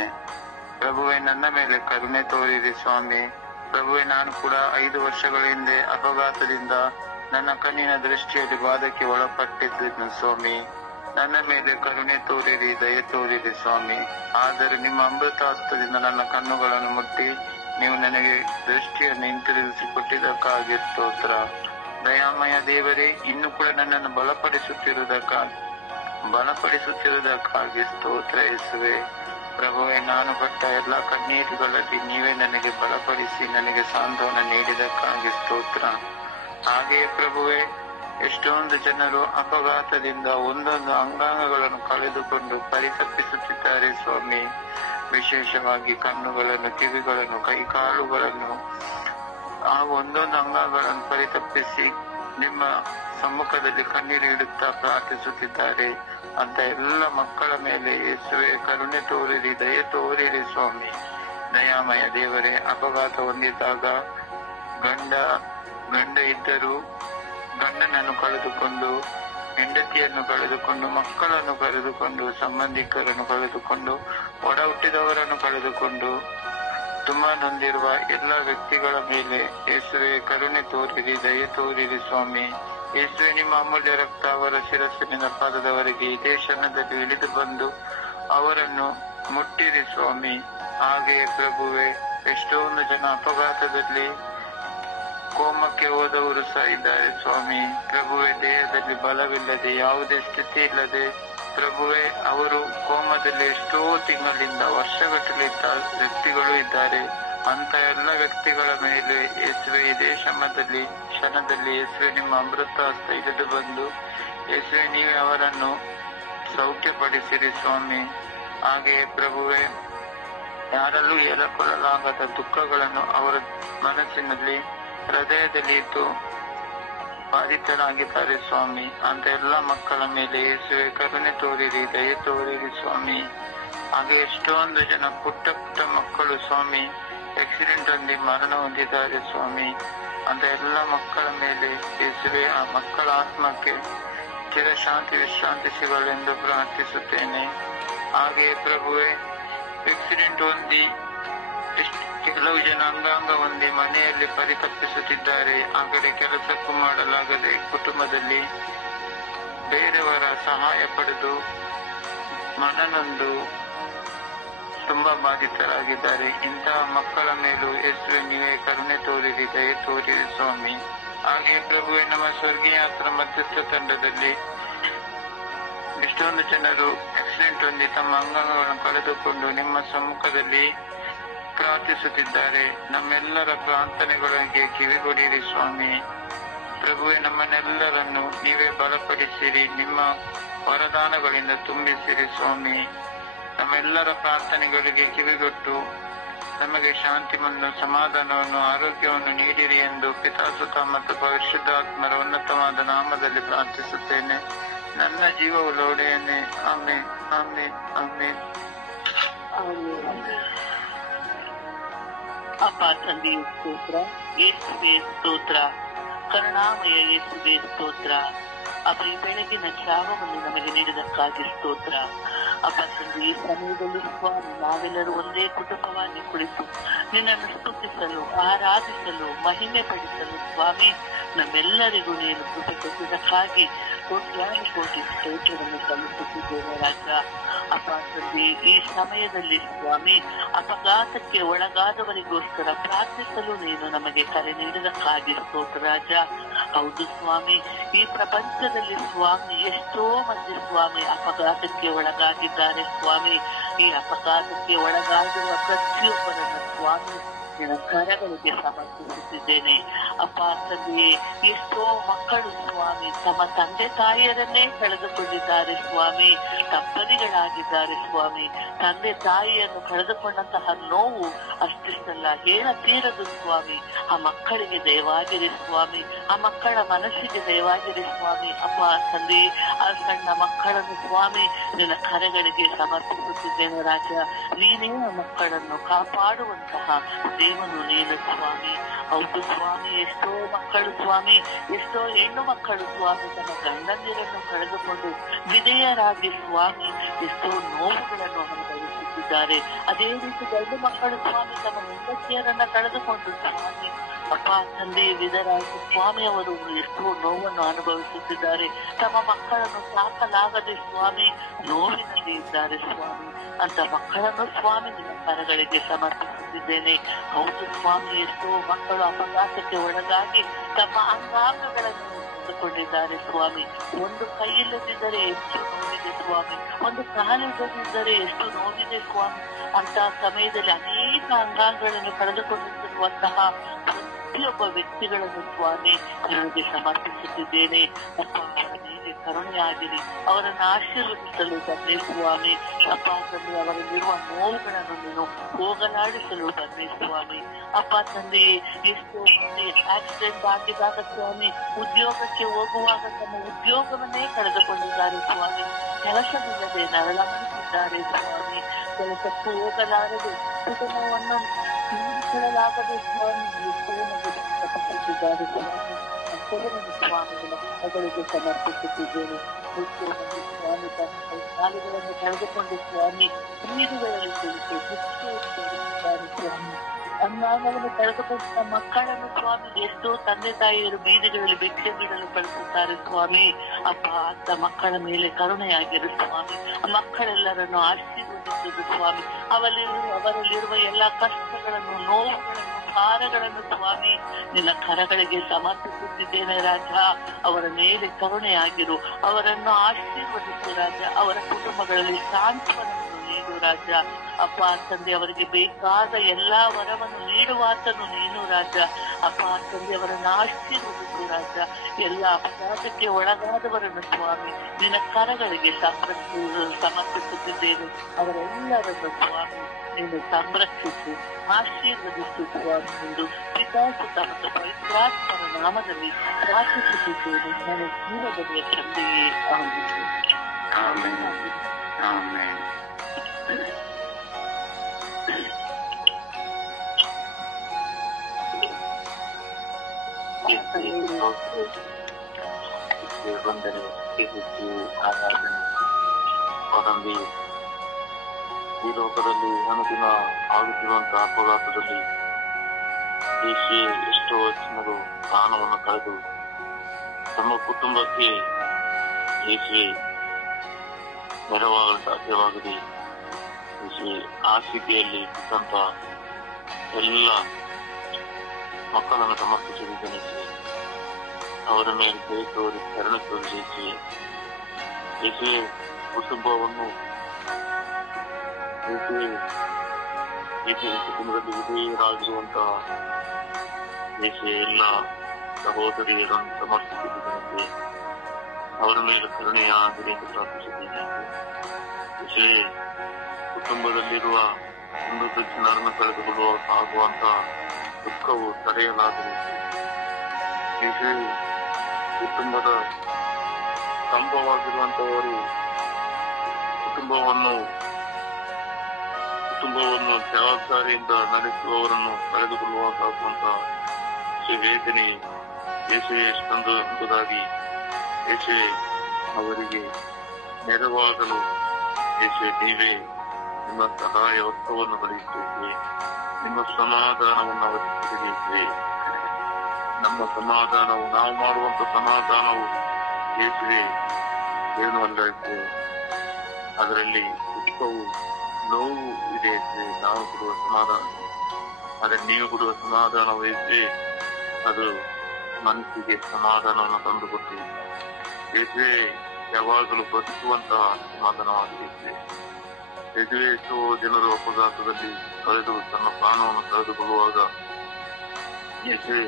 ಪ್ರಭುವೆ, ನನ್ನ ಮೇಲೆ ಕರುಣೆ ತೋರಿರಿ ಸ್ವಾಮಿ. ಪ್ರಭುವೆ, ನಾನು ಕೂಡ 5 ವರ್ಷಗಳ ಹಿಂದೆ ಅಪಘಾತದಿಂದ ನನ್ನ ಕಣ್ಣಿನ ದೃಷ್ಟಿಯಲ್ಲಿ ಬಾಧಕ್ಕೆ ಒಳಪಟ್ಟಿದ್ದೇನೆ ಸ್ವಾಮಿ. ನನ್ನ ಮೇಲೆ ಕರುಣೆ ತೋರಿರಿ, ದಯೆ ತೋರಿರಿ ಸ್ವಾಮಿ. ಆದರೆ ನಿಮ್ಮ ಅಮೃತಾಸ್ತದಿಂದ ನನ್ನ ಕಣ್ಣುಗಳನ್ನು ಮುಟ್ಟಿ ನೀವು ನನಗೆ ದೃಷ್ಟಿಯನ್ನು ಹಿಂತಿರುಗಿಸಿ ಕೊಟ್ಟಿದ್ದಕ್ಕಾಗಿ ಸ್ತೋತ್ರ. ದಯಾಮಯ ದೇವರೇ, ಇನ್ನು ಕೂಡ ನನ್ನನ್ನು ಬಲಪಡಿಸುತ್ತಿರುವುದಕ್ಕಾಗಿ ಸ್ತೋತ್ರ ಯೇಸುವೆ. ಪ್ರಭುವೆ, ನಾನು ಪಟ್ಟ ಎಲ್ಲ ಕಣ್ಣೀರುಗಳಲ್ಲಿ ನೀವೇ ನನಗೆ ಬಲಪಡಿಸಿ ನನಗೆ ಸಾಂತ್ವನ ನೀಡಿದಕ್ಕಾಗಿ ಸ್ತೋತ್ರ. ಹಾಗೆಯೇ ಪ್ರಭುವೆ, ಎಷ್ಟೊಂದು ಜನರು ಅಪಘಾತದಿಂದ ಒಂದೊಂದು ಅಂಗಾಂಗಗಳನ್ನು ಕಳೆದುಕೊಂಡು ಪರಿತಪಿಸುತ್ತಿದ್ದಾರೆ ಸ್ವಾಮಿ. ವಿಶೇಷವಾಗಿ ಕಣ್ಣುಗಳನ್ನು, ಕಿವಿಗಳನ್ನು, ಕೈಕಾಲುಗಳನ್ನು, ಆ ಒಂದೊಂದು ಅಂಗಗಳನ್ನು ಪರಿತಪ್ಪಿಸಿ ನಿಮ್ಮ ಸಮ್ಮುಖದಲ್ಲಿ ಕಣ್ಣೀರು ಇಡುತ್ತಾ ಪ್ರಾರ್ಥಿಸುತ್ತಿದ್ದಾರೆ. ಅಂತ ಎಲ್ಲ ಮಕ್ಕಳ ಮೇಲೆ ಯೇಸುವೆ ಕರುಣೆ ತೋರಿರಿ, ದಯೆ ತೋರಿರಿ ಸ್ವಾಮಿ. ದಯಾಮಯ ದೇವರೇ, ಅಪಘಾತ ಹೊಂದಿದಾಗ ಗಂಡ ಇದ್ದರೂ ಗಂಡನನ್ನು ಕಳೆದುಕೊಂಡು, ಹೆಂಡತಿಯನ್ನು ಕಳೆದುಕೊಂಡು, ಮಕ್ಕಳನ್ನು ಕಳೆದುಕೊಂಡು, ಸಂಬಂಧಿಕರನ್ನು ಕಳೆದುಕೊಂಡು, ಒಡ ಹುಟ್ಟಿದವರನ್ನು ಕಳೆದುಕೊಂಡು ತುಂಬಾ ನೊಂದಿರುವ ಎಲ್ಲ ವ್ಯಕ್ತಿಗಳ ಮೇಲೆ ಯೇಸುವೆ ಕರುಣೆ ತೋರಿರಿ, ದಯೆ ತೋರಿರಿ ಸ್ವಾಮಿ. ಯೇಸುವೆ, ನಿಮ್ಮ ಅಮೂಲ್ಯ ರಕ್ತ ಅವರ ಶಿರಸ್ಸಿನಿಂದ ಪಾದದವರೆಗೆ ಇದೇ ಕ್ಷಣದಲ್ಲಿ ಇಳಿದು ಬಂದು ಅವರನ್ನು ಮುಟ್ಟಿರಿ ಸ್ವಾಮಿ. ಹಾಗೆಯೇ ಪ್ರಭುವೆ, ಎಷ್ಟೊಂದು ಜನ ಅಪಘಾತದಲ್ಲಿ ಕೋಮಕ್ಕೆ ಹೋದವರು ಸಹ ಇದ್ದಾರೆ ಸ್ವಾಮಿ. ಪ್ರಭುವೆ, ದೇಹದಲ್ಲಿ ಬಲವಿಲ್ಲದೆ, ಯಾವುದೇ ಸ್ಥಿತಿ ಇಲ್ಲದೆ ಪ್ರಭುವೆ ಅವರು ಕೋಮದಲ್ಲಿ ಎಷ್ಟೋ ತಿಂಗಳಿಂದ ವರ್ಷಗಟ್ಟಲೆ ಇದ್ದ ವ್ಯಕ್ತಿಗಳು ಇದ್ದಾರೆ. ಅಂತ ಎಲ್ಲ ವ್ಯಕ್ತಿಗಳ ಮೇಲೆ ಯೇಸುವೆ ಇದೇ ಕ್ಷಣದಲ್ಲಿ ಯೇಸುವೆ ನಿಮ್ಮ ಅಮೃತ ಹಸ್ತ ಇಳಿದು ಬಂದು ಯೇಸುವೆ ನೀವೇ ಅವರನ್ನು ಸೌಖ್ಯಪಡಿಸಿರಿ ಸ್ವಾಮಿ. ಹಾಗೆಯೇ ಪ್ರಭುವೆ, ಯಾರಲ್ಲೂ ಹೇಳಿಕೊಳ್ಳಲಾಗದ ದುಃಖಗಳನ್ನು ಅವರ ಮನಸ್ಸಿನಲ್ಲಿ, ಹೃದಯದಲ್ಲಿ ಇದ್ದು ಬಾಧಿತರಾಗಿದ್ದಾರೆ ಸ್ವಾಮಿ. ಅಂತ ಎಲ್ಲ ಮಕ್ಕಳ ಮೇಲೆ ಯೇಸುವೆ ಕರುಣೆ ತೋರಿರಿ, ದಯೆ ತೋರಿರಿ ಸ್ವಾಮಿ. ಹಾಗೆ ಎಷ್ಟೊಂದು ಜನ ಪುಟ್ಟ ಮಕ್ಕಳು ಸ್ವಾಮಿ ಆಕ್ಸಿಡೆಂಟ್ ಹೊಂದಿ ಮರಣ ಹೊಂದಿದ್ದಾರೆ ಸ್ವಾಮಿ. ಅಂತ ಎಲ್ಲ ಮಕ್ಕಳ ಮೇಲೆ ಯೇಸುವೆ ಆ ಮಕ್ಕಳ ಆತ್ಮಕ್ಕೆ ವಿಶ್ರಾಂತಿ ಸಿಗಲೆಂದು ಪ್ರಾರ್ಥಿಸುತ್ತೇನೆ. ಹಾಗೆಯೇ ಪ್ರಭುವೆ, ಆಕ್ಸಿಡೆಂಟ್ ಹೊಂದಿ ಕೆಲವು ಜನ ಅಂಗಾಂಗ ಹೊಂದಿ ಮನೆಯಲ್ಲಿ ಪರಿತಪಿಸುತ್ತಿದ್ದಾರೆ. ಆ ಕಡೆ ಕೆಲಸಕ್ಕೂ ಮಾಡಲಾಗದೆ ಕುಟುಂಬದಲ್ಲಿ ಬೇರೆಯವರ ಸಹಾಯ ಪಡೆದು ಮನನೊಂದು ತುಂಬಾ ಬಾಧಿತರಾಗಿದ್ದಾರೆ. ಇಂತಹ ಮಕ್ಕಳ ಮೇಲೂ ಯೇಸುವೆ ನೀವೇ ಕರುಣೆ ತೋರಿರಿ, ದಯೆ ತೋರಿರಿ ಸ್ವಾಮಿ. ಹಾಗೆ ಪ್ರಭುವೆ, ನಮ್ಮ ಸ್ವರ್ಗೀಯ ಯಾತ್ರಾ ಮಧ್ಯಸ್ಥ ತಂಡದಲ್ಲಿ ಎಷ್ಟೊಂದು ಜನರು ಆಕ್ಸಿಡೆಂಟ್ ಹೊಂದಿ ತಮ್ಮ ಅಂಗಾಂಗಗಳನ್ನು ಕಳೆದುಕೊಂಡು ನಿಮ್ಮ ಸಮ್ಮುಖದಲ್ಲಿ ಪ್ರಾರ್ಥಿಸುತ್ತಿದ್ದಾರೆ. ನಮ್ಮೆಲ್ಲರ ಪ್ರಾರ್ಥನೆಗಳಿಗೆ ಕಿವಿಗೊಡಿರಿ ಸ್ವಾಮಿ. ಪ್ರಭುವೆ, ನಮ್ಮನ್ನೆಲ್ಲರನ್ನು ನೀವೇ ಬಲಪಡಿಸಿರಿ, ನಿಮ್ಮ ವರದಾನಗಳಿಂದ ತುಂಬಿಸಿರಿ ಸ್ವಾಮಿ. ನಮ್ಮೆಲ್ಲರ ಪ್ರಾರ್ಥನೆಗಳಿಗೆ ಕಿವಿಗೊಟ್ಟು ನಮಗೆ ಶಾಂತಿಯನ್ನು, ಸಮಾಧಾನವನ್ನು, ಆರೋಗ್ಯವನ್ನು ನೀಡಿರಿ ಎಂದು ಪಿತಾಸುತ ಮತ್ತು ಪರಿಶುದ್ಧಾತ್ಮರ ಉನ್ನತವಾದ ನಾಮದಲ್ಲಿ ಪ್ರಾರ್ಥಿಸುತ್ತೇನೆ. ನನ್ನ ಜೀವವು ಲೋಡೆಯನ್ನೇ. Amen, amen, amen. ಅಪ್ಪ ತಂದೆಯು ಸ್ತೋತ್ರ, ಯೇಸುವೆ ಸ್ತೋತ್ರ, ಕರುಣಾಮಯ ಯೇಸುವೆ ಸ್ತೋತ್ರ. ಅಪ್ಪ, ಈ ಬೆಳಗಿನ ಜಾವವನ್ನು ನಮಗೆ ನೀಡಿದಕ್ಕಾಗಿ ಸ್ತೋತ್ರ. ಅಪ್ಪ ತಂದೆ, ಈ ಸಮಯದಲ್ಲಿ ಸ್ವಾಮಿ ನಾವೆಲ್ಲರೂ ಒಂದೇ ಕುಟುಂಬವಾಗಿ ಕುಳಿತು ನಿನ್ನನ್ನು ಸ್ತುತಿಸಲು, ಆರಾಧಿಸಲು, ಮಹಿಮೆ ಪಡಿಸಲು ಸ್ವಾಮಿ ನಮ್ಮೆಲ್ಲರಿಗೂ ನೀನು ಕೃಪೆ ಕೊಟ್ಟಿದ್ದಕ್ಕಾಗಿ ಕೋಟಿ ಸ್ತೋತ್ರವನ್ನು ಸಲ್ಲಿಸುತ್ತಿದ್ದೇವೆ ರಾಜ. ಅಪ್ಪ ತಂದೆ, ಈ ಸಮಯದಲ್ಲಿ ಸ್ವಾಮಿ ಅಪಘಾತಕ್ಕೆ ಒಳಗಾದವರಿಗೋಸ್ಕರ ಪ್ರಾರ್ಥಿಸಲು ನೀನು ನಮಗೆ ಕರೆ ನೀಡಿದಕ್ಕಾಗಿ ಸ್ತೋತ್ರ ರಾಜ. ಹೌದು ಸ್ವಾಮಿ, ಈ ಪ್ರಪಂಚದಲ್ಲಿ ಸ್ವಾಮಿ ಎಷ್ಟೋ ಮಂದಿ ಸ್ವಾಮಿ ಅಪಘಾತಕ್ಕೆ ಒಳಗಾಗಿದ್ದಾರೆ ಸ್ವಾಮಿ. ಈ ಅಪಘಾತಕ್ಕೆ ಒಳಗಾಗಿರುವ ಪ್ರತಿಯೊಬ್ಬರನ್ನು ಸ್ವಾಮಿ ನಿನ್ನ ಕರಗಳಿಗೆ ಸಮರ್ಪಿಸುತ್ತಿದ್ದೇನೆ. ಅಪ್ಪ ತಂದೆಯೇ, ಎಷ್ಟೋ ಮಕ್ಕಳು ಸ್ವಾಮಿ ತಮ್ಮ ತಂದೆ ತಾಯಿಯರನ್ನೇ ಕಳೆದುಕೊಂಡಿದ್ದಾರೆ ಸ್ವಾಮಿ, ದಂಪತಿಗಳಾಗಿದ್ದಾರೆ ಸ್ವಾಮಿ. ತಂದೆ ತಾಯಿಯನ್ನು ಕಳೆದುಕೊಂಡಂತಹ ನೋವು ಅಷ್ಟಿಷ್ಟಲ್ಲ, ಹೇಳತೀರದು ಸ್ವಾಮಿ. ಆ ಮಕ್ಕಳಿಗೆ ದಯವಾಗಿರಿ ಸ್ವಾಮಿ, ಆ ಮಕ್ಕಳ ಮನಸ್ಸಿಗೆ ದಯವಾಗಿರಿ ಸ್ವಾಮಿ. ಅಪ್ಪ ತಂದೆ, ಆ ಸಣ್ಣ ಮಕ್ಕಳನ್ನು ಸ್ವಾಮಿ ನಿನ್ನ ಕರೆಗಳಿಗೆ ಸಮರ್ಪಿಸುತ್ತಿದ್ದೇನೆ ರಾಜ. ನೀನೇ ಆ ಮಕ್ಕಳನ್ನು ಕಾಪಾಡುವಂತಹ ದೇವನು ನೀನು ಸ್ವಾಮಿ. ಹೌದು ಸ್ವಾಮಿ, ಎಷ್ಟೋ ಮಕ್ಕಳು ಸ್ವಾಮಿ, ಎಷ್ಟೋ ಹೆಣ್ಣು ಮಕ್ಕಳು ಸ್ವಾಮಿ ತಮ್ಮ ಗಂಡಂದಿರನ್ನು ಕಳೆದುಕೊಂಡು ವಿಧೇಯರಾಗಿ ಸ್ವಾಮಿ ಎಷ್ಟೋ ನೋವುಗಳನ್ನು ಅನುಭವಿಸಿದ್ದಾರೆ ಕಳೆದುಕೊಂಡಿದ್ದಾರೆ. ಅದೇ ರೀತಿ ಗಂಡು ಮಕ್ಕಳು ಸ್ವಾಮಿ ತಮ್ಮ ಹೆಂಡತಿಯರನ್ನ ಕಳೆದುಕೊಂಡು ಸ್ವಾಮಿ ಅಪ್ಪ ತಂದೆ ವಿಧರಾಗಿ ಸ್ವಾಮಿ ಅವರು ಎಷ್ಟೋ ನೋವನ್ನು ಅನುಭವಿಸುತ್ತಿದ್ದಾರೆ. ತಮ್ಮ ಮಕ್ಕಳನ್ನು ಸಾಕಲಾಗದೆ ಸ್ವಾಮಿ ನೋವಿನಲ್ಲಿ ಇದ್ದಾರೆ ಸ್ವಾಮಿ. ಅಂತ ಮಕ್ಕಳನ್ನು ಸ್ವಾಮಿ ನಿಮ್ಮ ಕರಗಳಿಗೆ ಸಮರ್ಪಿಸುತ್ತಿದ್ದೇನೆ. ಹೌದು ಸ್ವಾಮಿ, ಎಷ್ಟೋ ಮಕ್ಕಳು ಅಪಘಾತಕ್ಕೆ ಒಳಗಾಗಿ ತಮ್ಮ ಅಂಗಾಂಗಗಳನ್ನು ಕೊಂಡಿದ್ದಾರೆ ಸ್ವಾಮಿ. ಒಂದು ಕೈ ಇಲ್ಲದಿದ್ದರೆ ಎಷ್ಟು ನೋವಿದೆ ಸ್ವಾಮಿ, ಒಂದು ಕಾಲಿಲ್ಲದಿದ್ದರೆ ಎಷ್ಟು ನೋವಿದೆ ಸ್ವಾಮಿ. ಅಂತಹ ಸಮಯದಲ್ಲಿ ಅನೇಕ ಅಂಗಾಂಗಗಳನ್ನು ಕಳೆದುಕೊಂಡಿರುವಂತಹ ಪ್ರತಿಯೊಬ್ಬ ವ್ಯಕ್ತಿಗಳನ್ನು ಸ್ವಾಮಿ ನನಗೆ ಸಮರ್ಪಿಸುತ್ತಿದ್ದೇನೆ. ಅಪ್ಪ ಅವರ ಮೇಲೆ ಕರುಣೆಯಾಗಿರಿ, ಅವರನ್ನು ಆಶೀರ್ವದಿಸಲು ಬನ್ನಿ ಸ್ವಾಮಿ. ಅಪ್ಪ ತಂದೆ ಅವರಲ್ಲಿರುವ ನೋವುಗಳನ್ನು ನೀನು ಹೋಗಲಾಡಿಸಲು ಬನ್ನಿ ಸ್ವಾಮಿ. ಅಪ್ಪ ತಂದೆ ಎಷ್ಟೋ ಮಂದಿ ಆಕ್ಸಿಡೆಂಟ್ ಆಗಿದಾಗ ಸ್ವಾಮಿ ಉದ್ಯೋಗಕ್ಕೆ ಹೋಗುವಾಗ ತಮ್ಮ ಉದ್ಯೋಗವನ್ನೇ ಕಳೆದುಕೊಂಡಿದ್ದಾರೆ ಸ್ವಾಮಿ. ಕೆಲಸವಿಲ್ಲದೆ ನರಳಾಡುತ್ತಿದ್ದಾರೆ ಸ್ವಾಮಿ. ಕೆಲಸಕ್ಕೂ ಹೋಗಲಾರದೆ ಕುಟುಂಬವನ್ನು ತಿಳಿದುಕೊಳ್ಳಲಾಗದೆ ಸ್ವಾಮಿ ಎಷ್ಟೋ ಮಂದಿ ಕಷ್ಟಪಟ್ಟಿದ್ದಾರೆ ಸ್ವಾಮಿ. ಸ್ವಾಮಿಗಳ ಮಗಳಿಗೆ ಸಮರ್ಪಿಸುತ್ತಿದ್ದೇನೆ. ಎಷ್ಟೋ ಮಂದಿ ಸ್ವಾಮಿ ತಮ್ಮ ಕಾಲುಗಳನ್ನು ಕಳೆದುಕೊಂಡು ಸ್ವಾಮಿ ಬೀದಿಗಳಲ್ಲಿ ಕುಳಿತು ಭಿಕ್ಷೆಯಿದ್ದಾರೆ ಸ್ವಾಮಿ. ಅಂಗಾಂಗವನ್ನು ಕಳೆದುಕೊಂಡ ಮಕ್ಕಳನ್ನು ಸ್ವಾಮಿ ಎಷ್ಟೋ ತಂದೆ ತಾಯಿಯರು ಬೀದಿಗಳಲ್ಲಿ ಭಿಕ್ಷೆ ಬಿಡಲು ಕಳಿಸುತ್ತಾರೆ ಸ್ವಾಮಿ. ಅಪ್ಪ ಅಂತ ಮಕ್ಕಳ ಮೇಲೆ ಕರುಣೆಯಾಗಿರು ಸ್ವಾಮಿ. ಮಕ್ಕಳೆಲ್ಲರನ್ನು ಆಶೀರ್ವದಿಸುವುದು ಸ್ವಾಮಿ. ಅವರಲ್ಲಿರುವ ಎಲ್ಲಾ ಕಷ್ಟಗಳನ್ನು, ನೋವುಗಳನ್ನು, ಭಾರಗಳನ್ನು ಸ್ವಾಮಿ ನಿನ್ನ ಕರಗಳಿಗೆ ಸಮರ್ಪಿಸುತ್ತಿದ್ದೇನೆ ರಾಜ. ಅವರ ಮೇಲೆ ಕರುಣೆಯಾಗಿರು, ಅವರನ್ನು ಆಶೀರ್ವದಿಸು ರಾಜ. ಅವರ ಕುಟುಂಬಗಳಲ್ಲಿ ಸಾಂತ್ವನವನ್ನು ನೀಡು ರಾಜ. ಅಪ್ಪ ತಂದೆ ಅವರಿಗೆ ಬೇಕಾದ ಎಲ್ಲಾ ವರವನ್ನು ನೀಡುವಾತನು ನೀನು ರಾಜ. ಅಪ್ಪ ತಂದೆ ಅವರನ್ನು ಆಶೀರ್ವದಿಸು ರಾಜ. ಎಲ್ಲ ಅಪಘಾತಕ್ಕೆ ಒಳಗಾದವರನ್ನು ಸ್ವಾಮಿ ನಿನ್ನ ಕರಗಳಿಗೆ ಸಮರ್ಪಿಸುತ್ತಿದ್ದೇನೆ. ಅವರೆಲ್ಲರನ್ನು ಸ್ವಾಮಿ ನೀನು ಸಂರಕ್ಷಿಸು, ಆಶೀರ್ವದಿಸು ಸ್ವಾಮಿ ಎಂದು ಪಿತಾಸುತ ಮತ್ತು ಪವಿತ್ರಾತ್ಮರ ನಾಮದಲ್ಲಿ ಪ್ರಾರ್ಥಿಸುತ್ತಿದ್ದೇನೆ. ನನ್ನ ಜೀವದಲ್ಲಿಯ ತಂದೆಯೇ ಆಮೆನ್. ವಂದನೆ, ಸ್ತುತಿ, ಆರಾಧನೆ ಅವರಲ್ಲಿ ಈ ಲೋಕದಲ್ಲಿ ಅನುದಿನ ಆಗುತ್ತಿರುವಂತಹ ಅಪಘಾತದಲ್ಲಿ ದೇಶೀಯ ಎಷ್ಟೋ ಜನರು ಪ್ರಾಣವನ್ನು ಕಳೆದು ತಮ್ಮ ಕುಟುಂಬಕ್ಕೆ ದೇಶೀಯ ನೆರವಾಗಲು ಸಾಧ್ಯವಾಗದೆ ಆ ಸ್ಥಿತಿಯಲ್ಲಿ ಇದ್ದಂತ ಎಲ್ಲ ಮಕ್ಕಳನ್ನು ಸಮರ್ಪಿಸಿದ್ದೇನೆ. ಅವರ ಮೇಲೆ ಕೈ ತೋರಿ ಕರುಣೆ ತೋರಿಸಿ ಕುಟುಂಬವನ್ನು ಕುಟುಂಬದಲ್ಲಿ ವಿಧೇಯರಾಗಿರುವಂತಹ ಎಲ್ಲ ಸಹೋದರಿಯರನ್ನು ಸಮರ್ಪಿಸಿದ್ದೇನೆ. ಅವರ ಮೇಲೆ ಕರುಣೆಯಾಗಲಿ ಎಂದು ಪ್ರಾರ್ಥಿಸಿದ್ದೇನೆ. ಕುಟುಂಬದಲ್ಲಿರುವ ಒಂದು ಜನರನ್ನು ಕಳೆದುಕೊಳ್ಳುವ ಆಗುವಂತಹ ದುಃಖವು ತಡೆಯಲಾಗದೆ ಕುಟುಂಬದ ಸ್ತಂಭವಾಗಿರುವಂತವರು ಕುಟುಂಬವನ್ನು ಜವಾಬ್ದಾರಿಯಿಂದ ನಡೆಸುವವರನ್ನು ಕಳೆದುಕೊಳ್ಳುವಂತಾಗುವಂತಹ ವೇದನೆ ಯೇಸುವೆ ಎಷ್ಟೊಂದು ಎಂಬುದಾಗಿ ಯೇಸುವೆ ಅವರಿಗೆ ನೆರವಾಗಲು ಯೇಸುವೆ ನೀವೇ ನಿಮ್ಮ ಸಹಾಯ ವಸ್ತುವನ್ನು ಬರೆಯುತ್ತೇವೆ. ನಿಮ್ಮ ಸಮಾಧಾನವನ್ನು ಅವರಿಗೆ ತಿಳಿಯುತ್ತೇವೆ. ನಮ್ಮ ಸಮಾಧಾನವು ನಾವು ಮಾಡುವಂತ ಸಮಾಧಾನವು ಯೇಸುವೆ ಏನು ಅಲ್ಲ, ಅದರಲ್ಲಿ ದುಃಖವು ನೋವು ಇದೆ. ನಾವು ಕೊಡುವ ಸಮಾಧಾನ, ಆದರೆ ನೀವು ಕೊಡುವ ಸಮಾಧಾನವು ಯೇಸುವೆ ಅದು ಮನಸ್ಸಿಗೆ ಸಮಾಧಾನವನ್ನು ತಂದುಕೊಟ್ಟು ಯೇಸುವೆ ಯಾವಾಗಲೂ ಬದುಕುವಂತಹ ಸಮಾಧಾನವಾಗಿದೆ. ಯೇಸುವೆ ಎಷ್ಟೋ ಜನರು ಅಪಘಾತದಲ್ಲಿ ಕಳೆದು ತನ್ನ ಪ್ರಾಣವನ್ನು ಕಳೆದುಕೊಳ್ಳುವಾಗ ಯೇಸುವೆ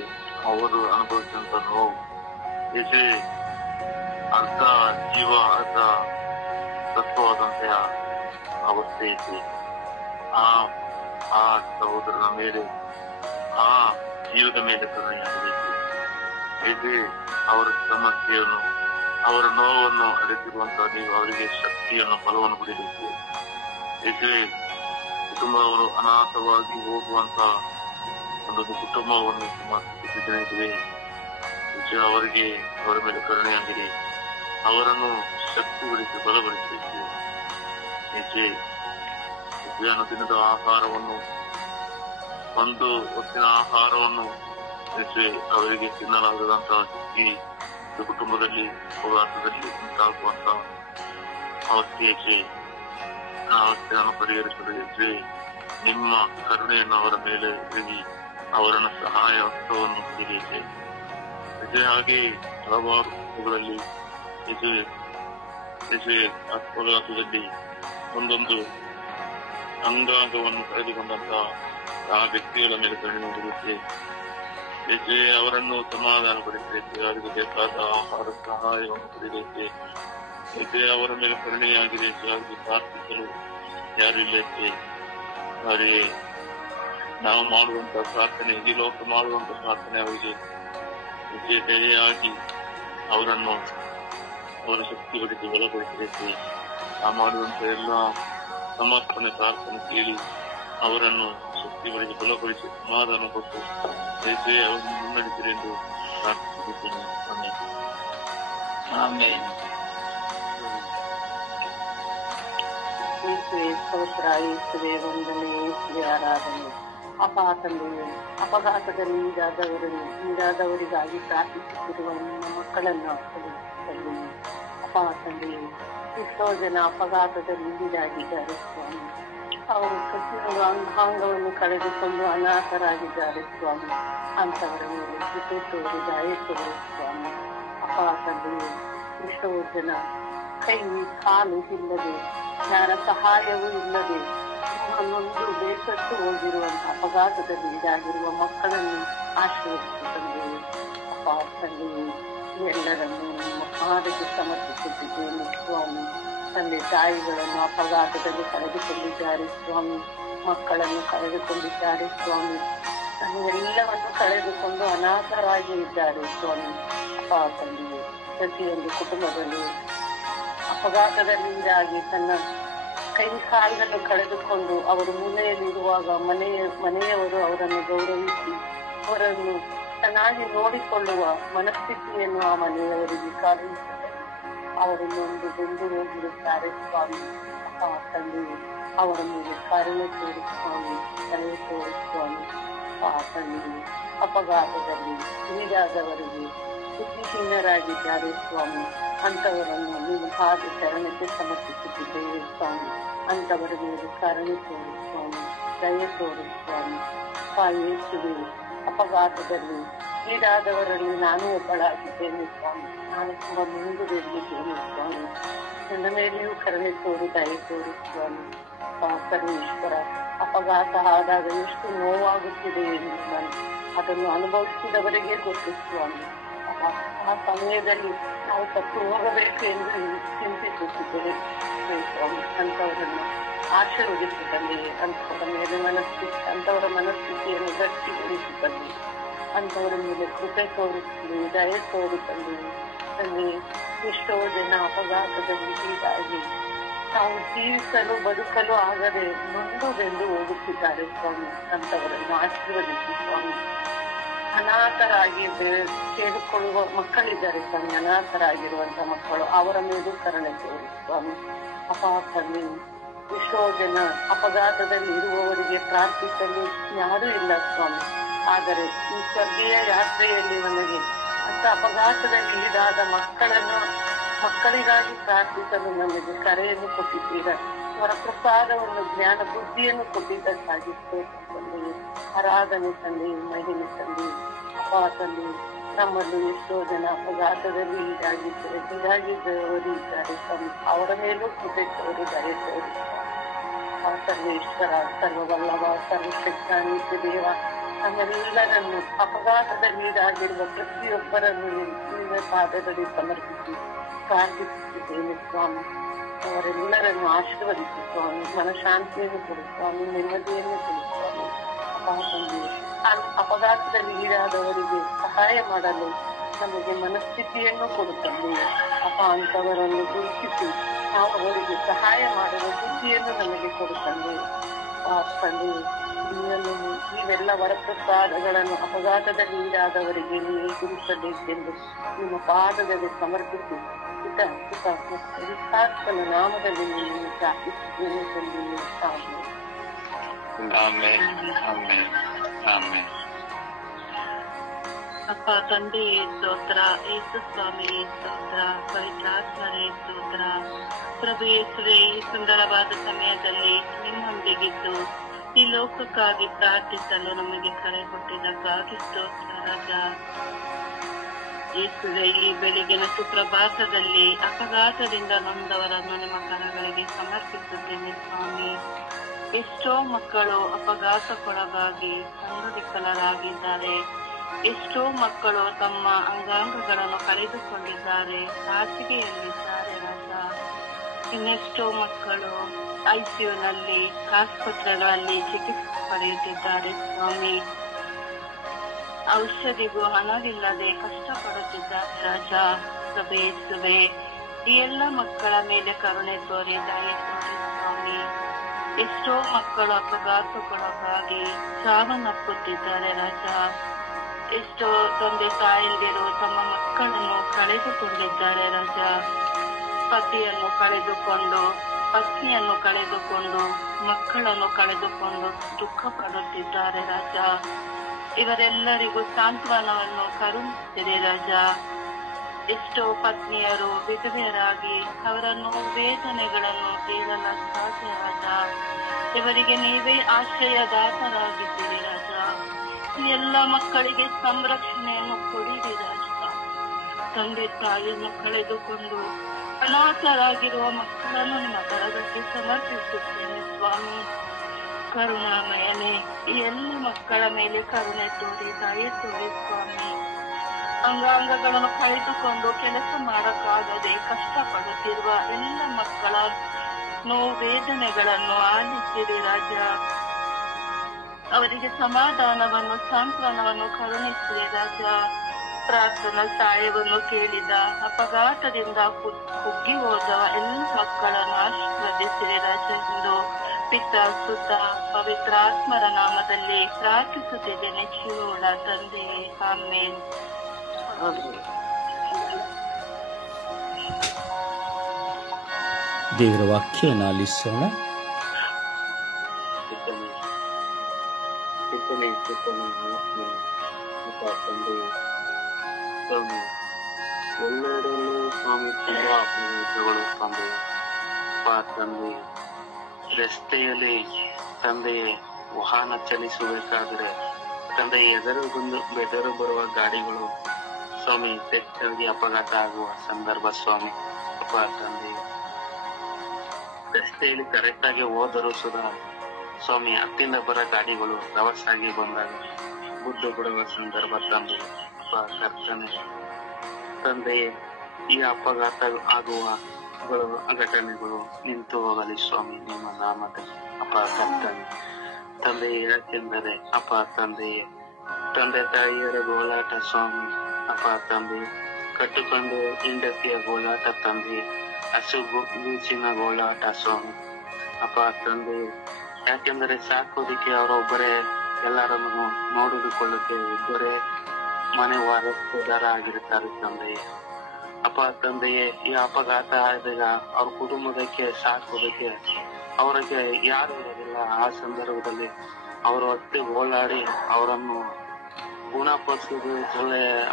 ಅವರು ಅನುಭವಿಸಿದಂತ ನೋವು, ಯೇಸುವೆ ಅರ್ಧ ಜೀವ ಅರ್ಧ ತತ್ವವಾದಂತಹ ಅವಸ್ಥೆ ಇದೆ. ಆ ಸಹೋದರನ ಮೇಲೆ ಆ ಜೀವದ ಮೇಲೆ ಕರುಣೆಯಾಗಬೇಕು. ಇದು ಅವರ ಸಮಸ್ಯೆಯನ್ನು, ಅವರ ನೋವನ್ನು ಅರಿತಿರುವಂತಹ ನೀವು ಅವರಿಗೆ ಶಕ್ತಿಯನ್ನು, ಬಲವನ್ನು ಬಿಡಬೇಕು. ಏಕೆ ಕುಟುಂಬವರು ಅನಾಥವಾಗಿ ಹೋಗುವಂತಹ ಒಂದು ಕುಟುಂಬವನ್ನು ಸಮರ್ಪಿಸಿದ್ದೇವೆ. ಅವರಿಗೆ ಅವರ ಮೇಲೆ ಕರುಣೆಯಾಗಿರಿ, ಅವರನ್ನು ಶಕ್ತಿಗೊಳಿಸಿ ಬಲಗೊಳಿಸಬೇಕು. ದಿನದ ಆಹಾರವನ್ನು, ಒಂದು ಹೊತ್ತಿನ ಆಹಾರವನ್ನು ಅವರಿಗೆ ತಿನ್ನಲಾಗದಂತಹ ಶಕ್ತಿ ಕುಟುಂಬದಲ್ಲಿ ಅಪಘಾತದಲ್ಲಿ ಉಂಟಾಗುವಂತಹ ಅವಸ್ಥೆಯನ್ನು ಪರಿಹರಿಸಲು ನಿಮ್ಮ ಕರುಣೆಯನ್ನು ಅವರ ಮೇಲೆ ಇರಲಿ, ಅವರನ್ನು ಸಹಾಯ ಹಸ್ತವನ್ನು ಕೊಡಿ. ಹಾಗೆ ಹಲವಾರು ಕುಟುಂಬಗಳಲ್ಲಿ ಅಪಘಾತದಲ್ಲಿ ಒಂದೊಂದು ಅಂಗಾಂಗವನ್ನು ಕಳೆದುಕೊಂಡಂತಹ ಆ ವ್ಯಕ್ತಿಗಳ ಮೇಲೆ ಕರುಣೆ ಬೀರುತ್ತೆ. ಅವರನ್ನು ಸಮಾಧಾನಪಡಿಸಬೇಕು, ಅವರಿಗೆ ಬೇಕಾದ ಆಹಾರ ಸಹಾಯವನ್ನು ಕೊಡಬೇಕು. ಅವರ ಮೇಲೆ ಕರುಣೆಯಾಗಿದೆ, ಅವರಿಗೆ ಪ್ರಾರ್ಥಿಸಲು ಯಾರು ಇಲ್ಲ. ಅವರಿಗೆ ನಾವು ಮಾಡುವಂತಹ ಪ್ರಾರ್ಥನೆ, ಈ ಲೋಕ ಮಾಡುವಂತಹ ಪ್ರಾರ್ಥನೆ ಅವರಿಗೆ ದಯೆಯಾಗಿ ಅವರನ್ನು ಅವರ ಶಕ್ತಿ ಹೊಡಿಸಿ ಬಲಪಡಿಸಬೇಕು. ನಾವು ಮಾಡುವಂತಹ ಎಲ್ಲ ಸಮರ್ಪಣೆ ಪ್ರಾರ್ಥನೆ ಕೇಳಿ ಅವರನ್ನು ಶಕ್ತಿ ಹೊಡಿಸಿ ಬಲಪಡಿಸಿ ಸಮಾಧಾನ ಕೊಟ್ಟು ಅವರನ್ನು ಮುನ್ನಡೆಸಿರಿ ಎಂದು ಪ್ರಾರ್ಥಿಸುತ್ತೇನೆ. ಸ್ತೋತ್ರ, ಯೇಸುವೆ ವಂದನೆ, ಯೇಸುವೆ ಆರಾಧನೆ. ಅಪ್ಪ ತಂದೆಯೇ, ಅಪಘಾತದಲ್ಲಿ ಈಡಾದವರಿಗಾಗಿ ಪ್ರಾರ್ಥಿಸುತ್ತಿರುವ ನಿಮ್ಮ ಮಕ್ಕಳನ್ನು ಅಪ್ಪ ತಂದೆಯೇ, ಎಷ್ಟೋ ಜನ ಅಪಘಾತದಲ್ಲಿ ಈಡಾಗಿದ್ದಾರೆ ಸ್ವಾಮಿ. ಅವರು ಪ್ರತಿಯೊಂದು ಅಂಗಾಂಗವನ್ನು ಕಳೆದುಕೊಂಡು ಅನಾಥರಾಗಿದ್ದಾರೆ ಸ್ವಾಮಿ. ಅಂತವರ ಮೇಲೆ ಕೃಪೆ ತೋರಿ ದಯೆ ತೋರಿ ಸ್ವಾಮಿ. ಅಪ್ಪ ತಂದೆಯೇ, ಎಷ್ಟೋ ಜನ ಕೈ ಕಾಲು ಇಲ್ಲದೆ, ಯಾರ ಸಹಾಯವೂ ಇಲ್ಲದೆ ನೊಂದು ಬೇಸತ್ತು ಹೋಗಿರುವಂತಹ ಅಪಘಾತದಲ್ಲಿ ಈಡಾಗಿರುವ ಮಕ್ಕಳನ್ನು ಆಶೀರ್ವದಿಸಿ ತಂದೆಯೇ. ಅಪ್ಪ ತಂದೆಯೇ, ಎಲ್ಲರನ್ನು ನಿಮ್ಮ ಪಾದಕ್ಕೆ ಸಮರ್ಪಿಸುತ್ತಿದ್ದೇನೆ ಸ್ವಾಮಿ. ತಂದೆ ತಾಯಿಗಳನ್ನು ಅಪಘಾತದಲ್ಲಿ ಕಳೆದುಕೊಂಡಿದ್ದಾರೆ ಸ್ವಾಮಿ, ಮಕ್ಕಳನ್ನು ಕಳೆದುಕೊಂಡಿದ್ದಾರೆ ಸ್ವಾಮಿ, ಎಲ್ಲವನ್ನು ಕಳೆದುಕೊಂಡು ಅನಾಥರಾಗಿ ಇದ್ದಾರೆ ಸ್ವಾಮಿ. ಅಪ್ಪ ತಂದೆಯೇ, ಪ್ರತಿಯೊಂದು ಕುಟುಂಬದಲ್ಲಿ ಅಪಘಾತದಲ್ಲಿಂದಾಗಿ ತನ್ನ ಕೈ ಕಾಲನ್ನು ಕಳೆದುಕೊಂಡು ಅವರು ಮೂಲೆಯಲ್ಲಿರುವಾಗ ಮನೆಯವರು ಅವರನ್ನು ಗೌರವಿಸಿ ಅವರನ್ನು ಚೆನ್ನಾಗಿ ನೋಡಿಕೊಳ್ಳುವ ಮನಸ್ಥಿತಿಯನ್ನು ಆ ಮನೆಯವರಿಗೆ ಕಾಲಿಸುತ್ತಾರೆ. ಅವರನ್ನು ಒಂದು ಬೆಂದು ಹೋಗಿರುತ್ತಾರೆ ಸ್ವಾಮಿ. ಆ ತಂದೆಯು ಅವರ ಮೇಲೆ ಕರುಣೆ ತೋರಿ ಸ್ವಾಮಿ, ದಯೆ ತೋರಿ ಸ್ವಾಮಿ. ಆ ತಂದೆಯು ಅಪಘಾತದಲ್ಲಿ ಈಡಾದವರಿಗೆ ಬುದ್ಧಿಹೀನರಾಗಿದ್ದಾರೆ ಸ್ವಾಮಿ. ಅಂತವರನ್ನು ನೀವು ಹಾಗೆ ಶರಣಕ್ಕೆ ಸಮರ್ಪಿಸುತ್ತಿದ್ದೇವೆ ಸ್ವಾಮಿ. ಅಂತವರ ಮೇಲೆ ಕರುಣೆ ತೋರಿ ಸ್ವಾಮಿ, ದಯೆ ತೋರಿ ಸ್ವಾಮಿ. ಯೇಸುವೆ, ಅಪಘಾತದಲ್ಲಿ ಈಡಾದವರಲ್ಲಿ ನಾನು ಒಬ್ಬಳಾಗಿದ್ದೇನೆ ಸ್ವಾಮಿ. ನಾನು ತುಂಬ ಮುಂದುವರಿದಿದ್ದೇನೆ ಸ್ವಾಮಿ. ನನ್ನ ಮೇಲೆಯೂ ಕರುಣೆ ತೋರಿ ದಯೆ ತೋರಿ ಸ್ವಾಮಿ. ಸರ್ವೇಶ್ವರ, ಅಪಘಾತ ಆದಾಗ ಎಷ್ಟು ನೋವಾಗುತ್ತಿದೆ ಎಂದು ನಾನು ಅದನ್ನು ಅನುಭವಿಸಿದವರಿಗೆ ಗೊತ್ತು ಸ್ವಾಮಿ. ಆ ಸಮಯದಲ್ಲಿ ನಾವು ಸತ್ತು ಹೋಗಬೇಕು ಎಂದು ಚಿಂತಿಸುತ್ತಿದ್ದೇವೆ ಸ್ವಾಮಿ. ಅಂತವರನ್ನು ಆಶೀರ್ವದಿಸಿ ತಂದೆಯೇ. ಅಂತವರ ಮೇಲೆ ಅಂತವರ ಮನಸ್ಥಿತಿಯನ್ನು ಗಟ್ಟಿಗೊಳಿಸಿ ತಂದೆ. ಅಂತವರ ಮೇಲೆ ಕೃಪೆ ತೋರಿಸಿ ದಯೆ ತೋರಿ ತಂದೆಯೇ. ತಂದೆ, ಎಷ್ಟೋ ಜನ ಅಪಘಾತದಲ್ಲಿ ಹೀಗಾಗಿ ನಾವು ಜೀವಿಸಲು ಬದುಕಲು ಆಗದೆ ನೊಂದುದೆಂದು ಹೋಗುತ್ತಿದ್ದಾರೆ ಸ್ವಾಮಿ. ಅಂತವರನ್ನು ಆಶೀರ್ವದಿಸಿ ಸ್ವಾಮಿ. ಅನಾಥರಾಗಿ ಕೇಳಿಕೊಳ್ಳುವ ಮಕ್ಕಳಿದ್ದಾರೆ ಸ್ವಾಮಿ, ಅನಾಥರಾಗಿರುವಂತಹ ಮಕ್ಕಳು, ಅವರ ಮೇಲೂ ಕರುಣೆ ತೋರಿ ಸ್ವಾಮಿ. ಅಪ್ಪ ತಂದೆ, ಎಷ್ಟೋ ಜನ ಅಪಘಾತದಲ್ಲಿ ಇರುವವರಿಗೆ ಪ್ರಾರ್ಥಿಸಲು ಯಾರೂ ಇಲ್ಲ ಸ್ವಾಮಿ. ಆದರೆ ಈ ಸ್ವರ್ಗೀಯ ಯಾತ್ರೆಯಲ್ಲಿ ನಮಗೆ ಅಂತ ಅಪಘಾತದಲ್ಲಿ ಈಡಾದ ಮಕ್ಕಳಿಗಾಗಿ ಪ್ರಾರ್ಥಿಸಲು ನಮಗೆ ಕರೆಯನ್ನು ಕೊಟ್ಟಿದ್ದೀರ. ಅವರ ಪ್ರಸಾದವನ್ನು, ಜ್ಞಾನ ಬುದ್ಧಿಯನ್ನು ಕೊಟ್ಟಿದ್ದಕ್ಕಾಗಿ ತಂದೆಯೇ. ಆರಾಧನೆ ತಂದೆಯೇ, ಮಹಿಮೆ ತಂದೆಯೇ. ಅಪ್ಪ ತಂದೆಯೇ, ನಮ್ಮಲ್ಲಿ ಎಷ್ಟೋ ಜನ ಅಪಘಾತದಲ್ಲಿ ಈಡಾಗಿದ್ದವರು ಇದ್ದಾರೆ ಸ್ವಾಮಿ. ಅವರ ಮೇಲೂ ಕೃಪೆ ತೋರಿ ದಯೆ ತೋರಿ. ಸರ್ವೇಶ್ವರ, ಸರ್ವವಲ್ಲಭ, ಸರ್ವಶಕ್ತ, ನಿತ್ಯ ದೇವ, ನಮ್ಮೆಲ್ಲರನ್ನು ಅಪಘಾತದಲ್ಲಿ ಈಡಾಗಿರುವ ಪ್ರತಿಯೊಬ್ಬರನ್ನು ನಿಮ್ಮ ಪಾದದಲ್ಲಿ ಸಮರ್ಪಿಸಿ ಪ್ರಾರ್ಥಿಸುತ್ತಿದ್ದೇನೆ ಸ್ವಾಮಿ. ಅವರೆಲ್ಲರನ್ನು ಆಶೀರ್ವದಿಸಿ ಸ್ವಾಮಿ. ಮನಶಾಂತಿಯನ್ನು ಕೊಡು ಸ್ವಾಮಿ, ನೆಮ್ಮದಿಯನ್ನು ಕೊಡು ಸ್ವಾಮಿ. ಅಪಘಾತದಲ್ಲಿ ಈಡಾದವರಿಗೆ ಸಹಾಯ ಮಾಡಲು ನಮಗೆ ಮನಸ್ಥಿತಿಯನ್ನು ಕೊಡುತ್ತಂದೆ. ಅಂತವರನ್ನು ಗುರುತಿಸಿ ನಾವು ಅವರಿಗೆ ಸಹಾಯ ಮಾಡುವ ಬುದ್ಧಿಯನ್ನು ನಮಗೆ ಕೊಡುತ್ತಂದೆ. ತಂದೆ, ನೀವೆಲ್ಲ ವರಪ್ರಸಾದಗಳನ್ನು ಅಪಘಾತದಲ್ಲಿ ಈಡಾದವರಿಗೆ ನೀವೇ ಗುರುತಿಸಬೇಕೆಂದು ನಿಮ್ಮ ಪಾದದಲ್ಲಿ ಸಮರ್ಪಿಸಿ ವಿಶ್ವಾಸನ ನಾಮದಲ್ಲಿ ನೀವು ಪ್ರಾರ್ಥಿಸಿದ್ದೇನೆ ತಂದೆ. Amen amen amen. ಅಪ್ಪ ತಂದೆಯೇ ಸ್ತೋತ್ರ, ಯೇಸು ಸ್ವಾಮಿಯೇ ಸ್ತೋತ್ರ, ಪವಿತ್ರಾತ್ಮರೇ ಸ್ತೋತ್ರ. ಪ್ರಭು ಯೇಸುವೇ, ಈ ಸುಂದರವಾದ ಸಮಯದಲ್ಲಿ ನಿಮ್ಮೊಂದಿಗಿದ್ದು ಈ ಲೋಕಕ್ಕಾಗಿ ಪ್ರಾರ್ಥಿಸಲು ನಮಗೆ ಕರೆ ಕೊಟ್ಟಿದ್ದಕ್ಕಾಗಿ ಸ್ತೋತ್ರ ರಾಜ. ಯೇಸುವೆ, ಈ ಬೆಳಗಿನ ಸುಪ್ರಭಾತದಲ್ಲಿ ಅಪಘಾತದಿಂದ ನೊಂದವರನ್ನು ನಿಮ್ಮ ಕರಗಳಿಗೆ ಸಮರ್ಪಿಸುತ್ತೇನೆ ಸ್ವಾಮಿ. ಎಷ್ಟೋ ಮಕ್ಕಳು ಅಪಘಾತಕ್ಕೊಳಗಾಗಿ ಅಂಗವಿಕಲರಾಗಿದ್ದಾರೆ. ಎಷ್ಟೋ ಮಕ್ಕಳು ತಮ್ಮ ಅಂಗಾಂಗಗಳನ್ನು ಕಳೆದುಕೊಂಡಿದ್ದಾರೆ, ಹಾಸಿಗೆಯಲ್ಲಿದ್ದಾರೆ ರಾಜ. ಇನ್ನೆಷ್ಟೋ ಮಕ್ಕಳು ಐಸಿಯುನಲ್ಲಿ, ಆಸ್ಪತ್ರೆಗಳಲ್ಲಿ ಚಿಕಿತ್ಸೆ ಪಡೆಯುತ್ತಿದ್ದಾರೆ ಸ್ವಾಮಿ. ಔಷಧಿಗೂ ಹಣವಿಲ್ಲದೆ ಕಷ್ಟಪಡುತ್ತಿದ್ದಾರೆ ರಾಜ. ಪ್ರಭು ಯೇಸುವೆ, ಈ ಎಲ್ಲ ಮಕ್ಕಳ ಮೇಲೆ ಕರುಣೆ ತೋರಿ ದಯೆ ತೋರಿ ಸ್ವಾಮಿ. ಎಷ್ಟೋ ಮಕ್ಕಳು ಅಪಘಾತಕ್ಕೊಳಗಾಗಿ ಸಾವನ್ನಪ್ಪುತ್ತಿದ್ದಾರೆ ರಾಜ. ಎಷ್ಟೋ ತಂದೆ ತಾಯಂದಿರು ತಮ್ಮ ಮಕ್ಕಳನ್ನು ಕಳೆದುಕೊಂಡಿದ್ದಾರೆ ರಾಜ. ಪತಿಯನ್ನು ಕಳೆದುಕೊಂಡು, ಪತ್ನಿಯನ್ನು ಕಳೆದುಕೊಂಡು, ಮಕ್ಕಳನ್ನು ಕಳೆದುಕೊಂಡು ದುಃಖ ಪಡುತ್ತಿದ್ದಾರೆ ರಾಜ. ಇವರೆಲ್ಲರಿಗೂ ಸಾಂತ್ವನವನ್ನು ಕರುಣಿಸಿದೆ ರಾಜ. ಎಷ್ಟೋ ಪತ್ನಿಯರು ವಿಧವೆಯರಾಗಿ ಅವರನ್ನು ವೇದನೆಗಳನ್ನು ಹೇಳಲು ಸಾಧ್ಯ ರಾಜ. ಇವರಿಗೆ ನೀವೇ ಆಶ್ರಯದಾತರಾಗಿದ್ದೀರಿ ರಾಜ. ಈ ಎಲ್ಲ ಮಕ್ಕಳಿಗೆ ಸಂರಕ್ಷಣೆಯನ್ನು ಕೊಡಿರಿ ರಾಜ. ತಂದೆ ತಾಯಿಯನ್ನು ಕಳೆದುಕೊಂಡು ಅನಾಥರಾಗಿರುವ ಮಕ್ಕಳನ್ನು ನಿಮ್ಮ ಕರಗಳಿಗೆ ಸಮರ್ಪಿಸುತ್ತೇನೆ ಸ್ವಾಮಿ. ಕರುಣಾಮಯನೇ, ಈ ಎಲ್ಲ ಮಕ್ಕಳ ಮೇಲೆ ಕರುಣೆ ತೋರಿ ದಯೆ ತೋರಿ ಸ್ವಾಮಿ. ಅಂಗಾಂಗಗಳನ್ನು ಕಳೆದುಕೊಂಡು ಕೆಲಸ ಮಾಡಕ್ಕಾಗದೆ ಕಷ್ಟಪಡುತ್ತಿರುವ ಎಲ್ಲ ಮಕ್ಕಳ ನೋವು ವೇದನೆಗಳನ್ನು ಆಲಿಸಿರಿ ರಾಜ. ಅವರಿಗೆ ಸಮಾಧಾನವನ್ನು, ಸಾಂತ್ವನವನ್ನು ಕರುಣಿಸಿರಿ ರಾಜ. ಪ್ರಾರ್ಥನಾ ಸಹಾಯವನ್ನು ಕೇಳಿದ, ಅಪಘಾತದಿಂದ ಕುಗ್ಗಿ ಹೋದ ಎಲ್ಲ ಮಕ್ಕಳನ್ನು ಆಶೀರ್ವದಿಸಿರಿ ರಾಜ ಎಂದು ಪಿತ ಸುತ ಪವಿತ್ರಾತ್ಮರ ನಾಮದಲ್ಲಿ ಪ್ರಾರ್ಥಿಸುತ್ತಿದ್ದೇನೆ ಜೀವವುಳ್ಳ ತಂದೆಯೇ, ಆಮೆನ್. ದೇವರ ವಾಕ್ಯವನ್ನು ಆಲಿಸೋಣ. ಎಲ್ಲೆಡೆಯಲ್ಲೂ ಸ್ವಾಮಿ ತುಂಬಾ ಅಪಘಾತಗಳು ತಂದೆ. ತಂದೆ, ರಸ್ತೆಯಲ್ಲಿ ತಂದೆಯೇ ವಾಹನ ಚಲಿಸಬೇಕಾದ್ರೆ ತಂದೆ ಎದುರು ಬರುವ ಗಾಡಿಗಳು ಸ್ವಾಮಿ ಹೆಚ್ಚಾಗಿ ಅಪಘಾತ ಆಗುವ ಸಂದರ್ಭ ಸ್ವಾಮಿ. ಅಪ್ಪ ತಂದೆ, ರಸ್ತೆಯಲ್ಲಿ ಕರೆಕ್ಟ್ ಆಗಿ ಹೋದರೂ ಸುಧಾ ಸ್ವಾಮಿ ಹತ್ತಿಂದ ಬರೋ ಗಾಡಿಗಳು ರವರ್ಸ್ ಆಗಿ ಬಂದಾಗ ಬುದ್ಧಿ ಬಿಡುವ ಸಂದರ್ಭ ತಂದೆ. ಅಪ್ಪ ಕರ್ತನೆ ತಂದೆಯೇ, ಈ ಅಪಘಾತ ಆಗುವ ಘಟನೆಗಳು ನಿಂತು ಹೋಗಲಿ ಸ್ವಾಮಿ ನಿಮ್ಮ ನಾಮದಲ್ಲಿ. ಅಪ್ಪ ಕರ್ತನೆ ತಂದೆಯೇ, ಯಾಕೆಂದರೆ ಅಪ್ಪ ತಂದೆಯೇ ತಂದೆ ತಾಯಿಯರ ಗೋಳಾಟ ಸ್ವಾಮಿ. ಅಪ್ಪ ತಂದೆ, ಕಟ್ಟಿಕೊಂಡು ಹೆಂಡತಿಯ ಗೋಳಾಟ ತಂದೆ, ಹಸುಗೂಚಿನ ಗೋಳಾಟ ಸ್ವಾಮಿ. ಅಪ್ಪ ತಂದೆ, ಯಾಕೆಂದರೆ ಸಾಕೋದಿಕ್ಕೆ ಅವರೊಬ್ಬರೇ ಎಲ್ಲರನ್ನು ನೋಡಿಕೊಳ್ಳಕ್ಕೆ ಒಬ್ಬರೇ ಮನೆ ವಾರಸುದಾರ ಆಗಿರ್ತಾರೆ ತಂದೆಯೇ. ಅಪ್ಪ ತಂದೆಯೇ, ಈ ಅಪಘಾತ ಆದಾಗ ಅವ್ರ ಕುಟುಂಬದಕ್ಕೆ ಸಾಕೋದಕ್ಕೆ ಅವರಿಗೆ ಯಾರು ಇರೋದಿಲ್ಲ. ಆ ಸಂದರ್ಭದಲ್ಲಿ ಅವರು ಹೊತ್ತಿ ಓಡಾಡಿ ಅವರನ್ನು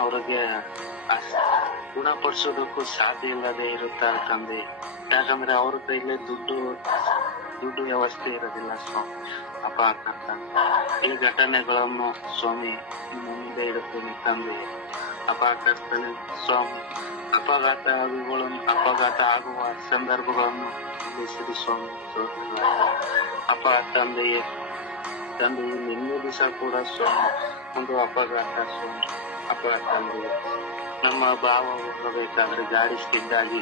ಅವರಿಗೆ ಗುಣಪಡಿಸೋದಕ್ಕೂ ಸಾಧ್ಯ ಇಲ್ಲದೆ ಇರುತ್ತಾರೆ ತಂದೆ. ಯಾಕಂದ್ರೆ ಅವ್ರ ಕೈಲಿ ದುಡ್ಡು ವ್ಯವಸ್ಥೆ ಇರೋದಿಲ್ಲ ಸ್ವಾಮಿ. ಅಪ್ಪ ಈ ಘಟನೆಗಳನ್ನು ಸ್ವಾಮಿ ಮುಂದೆ ಇಡುತ್ತೇನೆ ತಂದೆ. ಅಪ್ಪ ಕರ್ತನೆ ಸ್ವಾಮಿ, ಅಪಘಾತ ಆಗುವ ಸಂದರ್ಭಗಳನ್ನು ಉಳಿಸಿರಿ ಸ್ವಾಮಿ. ಅಪ್ಪ ತಂದೆಯೇ ನಿನ್ನೆ ದಿವಸ ಕೂಡ ಸ್ವಾಮಿ ಒಂದು ಅಪಘಾತ ಸ್ವಾಮಿ. ಅಪ್ಪ ತಂದೆಯೇ, ನಮ್ಮ ಭಾವ ಹೋಗಬೇಕಾದ್ರೆ ಗಾಡಿ ಸ್ಕಿಡ್ಡಾಗಿ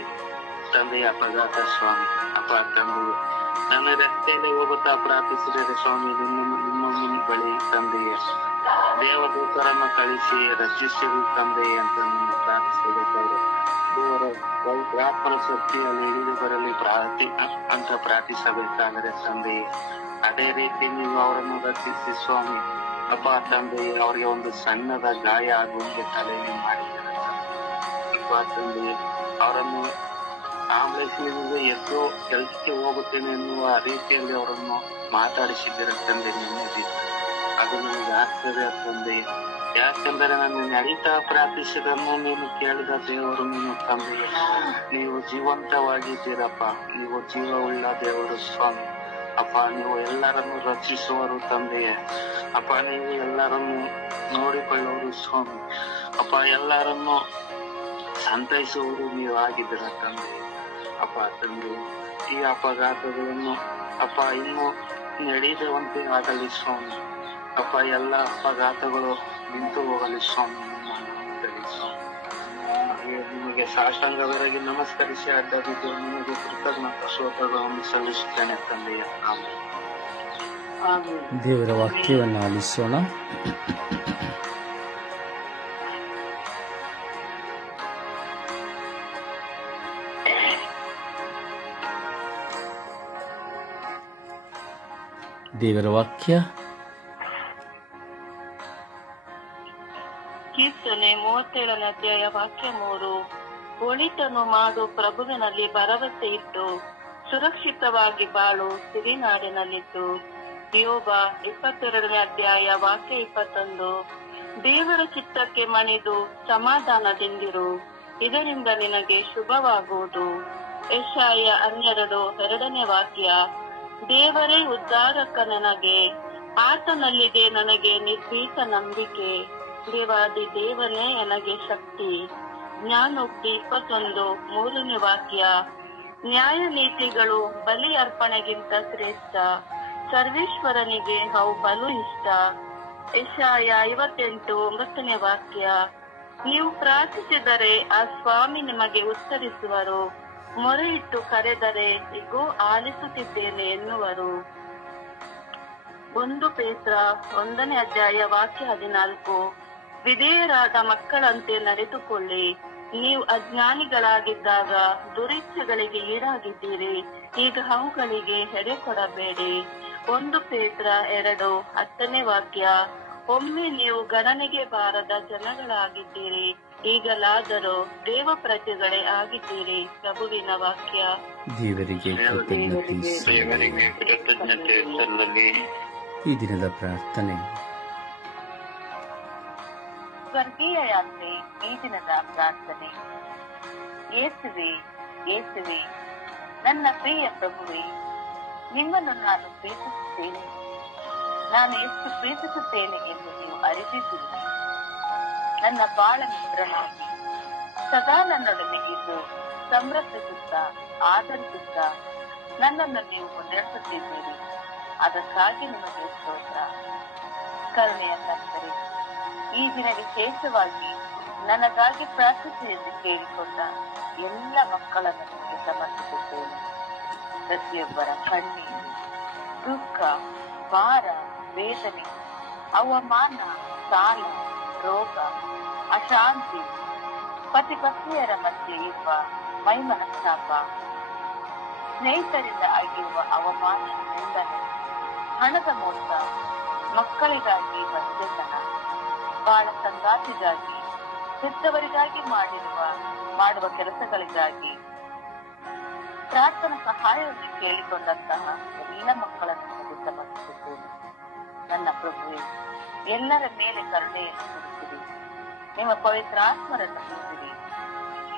ತಂದೆಯ ಅಪಘಾತ ಸ್ವಾಮಿ. ಅಪ್ಪ ತಂದೆಯೇ, ನನ್ನ ರಸ್ತೆಯಲ್ಲಿ ಹೋಗುತ್ತಾ ಪ್ರಾರ್ಥಿಸಿದರೆ ಸ್ವಾಮಿ ನಿಮ್ಮ ಬಳಿ ತಂದೆಯೇ ದೇವದೂತರನ್ನು ಕಳಿಸಿ ರಚಿಸಿರು ತಂದೆಯೇ ಅಂತ ನಿನ್ನ ಪ್ರಾರ್ಥಿಸಬೇಕಾದ್ರೆ ದೇವರ ಪವಿತ್ರಾತ್ಮನ ಶಕ್ತಿಯಲ್ಲಿ ಇಳಿದು ಬರಲಿ ಅಂತ ಪ್ರಾರ್ಥಿಸಬೇಕಾದರೆ ತಂದೆಯೇ, ಅದೇ ರೀತಿ ನೀವು ಅವರನ್ನು ರಚಿಸಿ ಸ್ವಾಮಿ. ಅಪ್ಪ ತಂದೆಯೇ, ಅವರಿಗೆ ಒಂದು ಸಣ್ಣದ ಗಾಯ ಆಗುವಂತೆ ತಲೆಯನ್ನು ಮಾಡಿದ್ದಾರೆ ಅಪ್ಪ ತಂದೆಯೇ. ಆಂಬುಲೆನ್ಸ್ನಿಂದ ಎದ್ದು ಕೆಲಸಕ್ಕೆ ಹೋಗುತ್ತೇನೆ ಎನ್ನುವ ರೀತಿಯಲ್ಲಿ ಅವರನ್ನು ಮಾತಾಡಿಸಿದ್ದೀರ ತಂದೆ ನಿನ್ನೆ. ಅದು ನನಗೆ ಆಶ್ಚರ್ಯ ತಂದೆ. ಯಾಕೆಂದರೆ ನಾನು ನಡೀತಾ ಪ್ರಾರ್ಥಿಸಿದನ್ನು ನೀನು ಕೇಳಿದ ದೇವರು ನೀನು ತಂದೆಯೇ. ನೀವು ಜೀವಂತವಾಗಿದ್ದೀರಪ್ಪ, ನೀವು ಜೀವವುಳ್ಳ ದೇವರು ಸ್ವಾಮಿ. ಅಪ್ಪ, ನೀವು ಎಲ್ಲರನ್ನು ರಕ್ಷಿಸುವರು ತಂದೆಯೇ. ಅಪ್ಪ, ನೀವು ಎಲ್ಲರನ್ನು ನೋಡಿಕೊಳ್ಳುವರು ಸ್ವಾಮಿ. ಅಪ್ಪ, ಎಲ್ಲರನ್ನು ಸಂತೈಸುವುದು ನೀವು ಆಗಿದ್ದೀರ ತಂದೆ. ಅಪ್ಪ ತಂದೆ, ಈ ಅಪಘಾತಗಳನ್ನು ಅಪ್ಪ ಇನ್ನೂ ನಡೆಯುವಂತೆ ಆಗಲಿ ಸ್ವಾಮಿ. ಅಪ್ಪ, ಎಲ್ಲ ಅಪಘಾತಗಳು ನಿಂತು ಹೋಗಲಿ ಸ್ವಾಮಿ. ನಿಮ್ಮ ನಾಮದಲ್ಲಿ ಸ್ವಾಮಿ ನಿಮಗೆ ಸಾಷ್ಟಾಂಗವರೆಗೆ ನಮಸ್ಕರಿಸಿ ಅಡ್ಡದಿದ್ದು ನಿಮಗೆ ಕೃತಜ್ಞತಾ ಸ್ತೋತ್ರಗಳನ್ನು ಸಲ್ಲಿಸುತ್ತೇನೆ ತಂದೆಯ. ದೇವರ ವಾಕ್ಯವನ್ನು ಆಲಿಸೋಣ. ದೇವರ ವಾಕ್ಯ ಕೀರ್ತನೆ 37ನೇ ಅಧ್ಯಾಯ ವಾಕ್ಯ 3. ಒಳಿತನ್ನು ಮಾಡು, ಪ್ರಭುವಿನಲ್ಲಿ ಭರವಸೆ ಇಟ್ಟು ಸುರಕ್ಷಿತವಾಗಿ ಬಾಳು, ಸಿರಿನಾಡಿನಲ್ಲಿದ್ದು. ಯೋಬ 22ನೇ ಅಧ್ಯಾಯ ವಾಕ್ಯ 21. ದೇವರ ಚಿತ್ತಕ್ಕೆ ಮಣಿದು ಸಮಾಧಾನದಿಂದಿರು, ಇದರಿಂದ ನಿನಗೆ ಶುಭವಾಗುವುದು. ಯೆಶಾಯ 12:2ನೇ ವಾಕ್ಯ. ದೇವರೇ ಉದ್ಧಾರಕ ನನಗೆ, ಆತನಲ್ಲಿದೆ ನನಗೆ ನಿರ್ಭೀತ ನಂಬಿಕೆ. ದೇವಾದಿ ದೇವನೇ ನನಗೆ ಶಕ್ತಿ. ಜ್ಞಾನೋಕ್ತಿ 21:3ನೇ ವಾಕ್ಯ. ನ್ಯಾಯ ನೀತಿಗಳು ಬಲಿ ಅರ್ಪಣೆಗಿಂತ ಶ್ರೇಷ್ಠ, ಸರ್ವೇಶ್ವರನಿಗೆ ಅವು ಬಲು ಇಷ್ಟ. ಯೆಶಾಯ 58:9ನೇ ವಾಕ್ಯ. ನೀವು ಪ್ರಾರ್ಥಿಸಿದರೆ ಆ ಸ್ವಾಮಿ ನಿಮಗೆ ಉತ್ತರಿಸುವರು, ಮೊರೆ ಇಟ್ಟು ಕರೆದರೆ ಇಗೋ ಆಲಿಸುತ್ತಿದ್ದೇನೆ ಎನ್ನುವರು. 1 ಪೇತ್ರ 1ನೇ ಅಧ್ಯಾಯ ವಾಕ್ಯ 14. ವಿಧೇಯರಾದ ಮಕ್ಕಳಂತೆ ನಡೆದುಕೊಳ್ಳಿ, ನೀವು ಅಜ್ಞಾನಿಗಳಾಗಿದ್ದಾಗ ದುರಿಚ್ಛೆಗಳಿಗೆ ಈಡಾಗಿದ್ದೀರಿ, ಈಗ ಅವುಗಳಿಗೆ ಎಡೆ ಕೊಡಬೇಡಿ. 1 ಪೇತ್ರ 2:10ನೇ ವಾಕ್ಯ. ಒಮ್ಮೆ ನೀವು ಗಣನೆಗೆ ಬಾರದ ಜನಗಳಾಗಿದ್ದೀರಿ, ಈಗಲಾದರೂ ದೇವ ಪ್ರಜೆಗಳೇ ಆಗಿದ್ದೀರಿ. ಪ್ರಭುವಿನ ವಾಕ್ಯ. ದೇವರಿಗೆ ಕೃತಜ್ಞತೆ ಸಲ್ಲಲಿ. ಈ ದಿನದ ಪ್ರಾರ್ಥನೆ. ಸ್ವರ್ಗೀಯ ಯಾತ್ರೆ. ಈ ದಿನದ ಪ್ರಾರ್ಥನೆ. ಯೇಸುವೆ, ಯೇಸುವೆ, ನನ್ನ ಪ್ರಿಯ ಪ್ರಭುವೆ, ನಿಮ್ಮನ್ನು ನಾನು ಪ್ರೀತಿಸುತ್ತೇನೆ. ನಾನು ಎಷ್ಟು ಪ್ರೀತಿಸುತ್ತೇನೆ ಎಂದು ನೀವು ಅರಿತಿದ್ದೀರಿ. ನನ್ನ ಬಾಳ ಮಿತ್ರನಾಗಿ ಸದಾ ನನ್ನೊಡನೆ ಇದ್ದು ಸಂರಕ್ಷಿಸುತ್ತಾ ಆದರಿಸುತ್ತಾ ನನ್ನನ್ನು ನೀವು ಮುನ್ನಡೆಸುತ್ತಿದ್ದೀರಿ. ಅದಕ್ಕಾಗಿ ನಿಮಗೆ ಸ್ತೋತ್ರ. ಕರುಣೆಯ ಕರ್ತರೆ, ಈ ದಿನ ವಿಶೇಷವಾಗಿ ನನಗಾಗಿ ಪ್ರಾರ್ಥಿಸಿ ಎಂದು ಕೇಳಿಕೊಂಡ ಎಲ್ಲ ಮಕ್ಕಳನ್ನು ನಿಮಗೆ ಸಮರ್ಪಿಸುತ್ತೇನೆ. ಪ್ರತಿಯೊಬ್ಬರ ಕಣ್ಣೀರು, ದುಃಖ, ಭಾರ, ವೇದನೆ, ಅವಮಾನ, ಸಾಲ, ರೋಗ, ಅಶಾಂತಿ, ಪತಿ ಪತ್ನಿಯರ ಮಧ್ಯೆ ಇರುವ ಮೈಮನಸ್ತಾಪ, ಸ್ನೇಹಿತರಿಂದ ಆಗಿರುವ ಅವಮಾನ, ನಿಂದನೆ, ಹಣದ ಮೋಸ, ಮಕ್ಕಳಿಗಾಗಿ ಬಂಜೆತನ, ಬಾಳ ಸಂಗಾತಿಗಾಗಿ, ಹೆತ್ತವರಿಗಾಗಿ ಮಾಡುವ ಕೆಲಸಗಳಿಗಾಗಿ ಪ್ರಾರ್ಥನಾ ಸಹಾಯವನ್ನು ಕೇಳಿಕೊಂಡಂತಹ ಎಲ್ಲ ಮಕ್ಕಳನ್ನು ನಿಮಗೆ ಸಮರ್ಪಿಸುತ್ತೇನೆ. ನನ್ನ ಪ್ರಭುವೆ, ಎಲ್ಲರ ಮೇಲೆ ಕರುಣೆಯನ್ನು ತೋರಿಸಿರಿ. ನಿಮ್ಮ ಪವಿತ್ರ ಆತ್ಮರನ್ನು ನೀಡಿರಿ.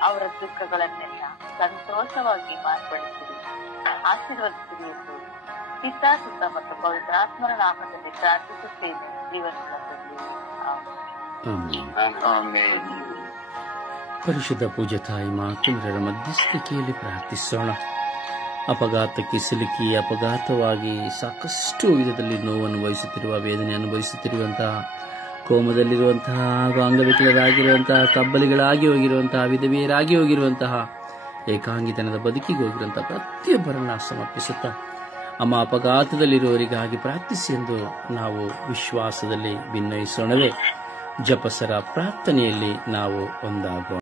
ಅವರ ದುಃಖಗಳನ್ನೆಲ್ಲ ಸಂತೋಷವಾಗಿ ಮಾರ್ಪಡಿಸಿರಿ, ಆಶೀರ್ವದಿಸಿರಿ ಎಂದು ಪಿತಾ, ಸುತ್ತ ಮತ್ತು ಪವಿತ್ರ ಆತ್ಮರ ನಾಮದಲ್ಲಿ ಪ್ರಾರ್ಥಿಸುತ್ತೇನೆ. ಜೀವನದ ತಂದೆಯೇ, ಆಮೆನ್. ಪರಿಶುದ್ಧ ಪೂಜ್ಯ ತಾಯಿ ಮಾತೃರ ಮಧ್ಯಸ್ಥಿಕೆಯಲ್ಲಿ ಪ್ರಾರ್ಥಿಸೋಣ. ಅಪಘಾತಕ್ಕೆ ಸಿಲುಕಿ ಅಪಘಾತವಾಗಿ ಸಾಕಷ್ಟು ವಿಧದಲ್ಲಿ ನೋವು ಅನುಭವಿಸುತ್ತಿರುವ, ವೇದನೆ ಅನುಭವಿಸುತ್ತಿರುವಂತಹ, ಕೋಮದಲ್ಲಿರುವಂತಹ ಹಾಗೂ ಅಂಗವಿಕಲರಾಗಿರುವಂತಹ, ಕಬ್ಬಲಿಗಳಾಗಿ ಹೋಗಿರುವಂತಹ, ವಿಧವೆಯರಾಗಿ ಹೋಗಿರುವಂತಹ, ಏಕಾಂಗಿತನದ ಬದುಕಿಗೆ ಹೋಗಿರುವಂತಹ ಪ್ರತಿಯೊಬ್ಬರನ್ನ ಸಮರ್ಪಿಸುತ್ತಾ ಅಮ್ಮ ಅಪಘಾತದಲ್ಲಿರುವವರಿಗಾಗಿ ಪ್ರಾರ್ಥಿಸಿ ಎಂದು ನಾವು ವಿಶ್ವಾಸದಲ್ಲಿ ಭಿನ್ನಯಿಸೋಣವೇ. ಜಪಸರ ಪ್ರಾರ್ಥನೆಯಲ್ಲಿ ನಾವು ಒಂದಾಗೋಣ.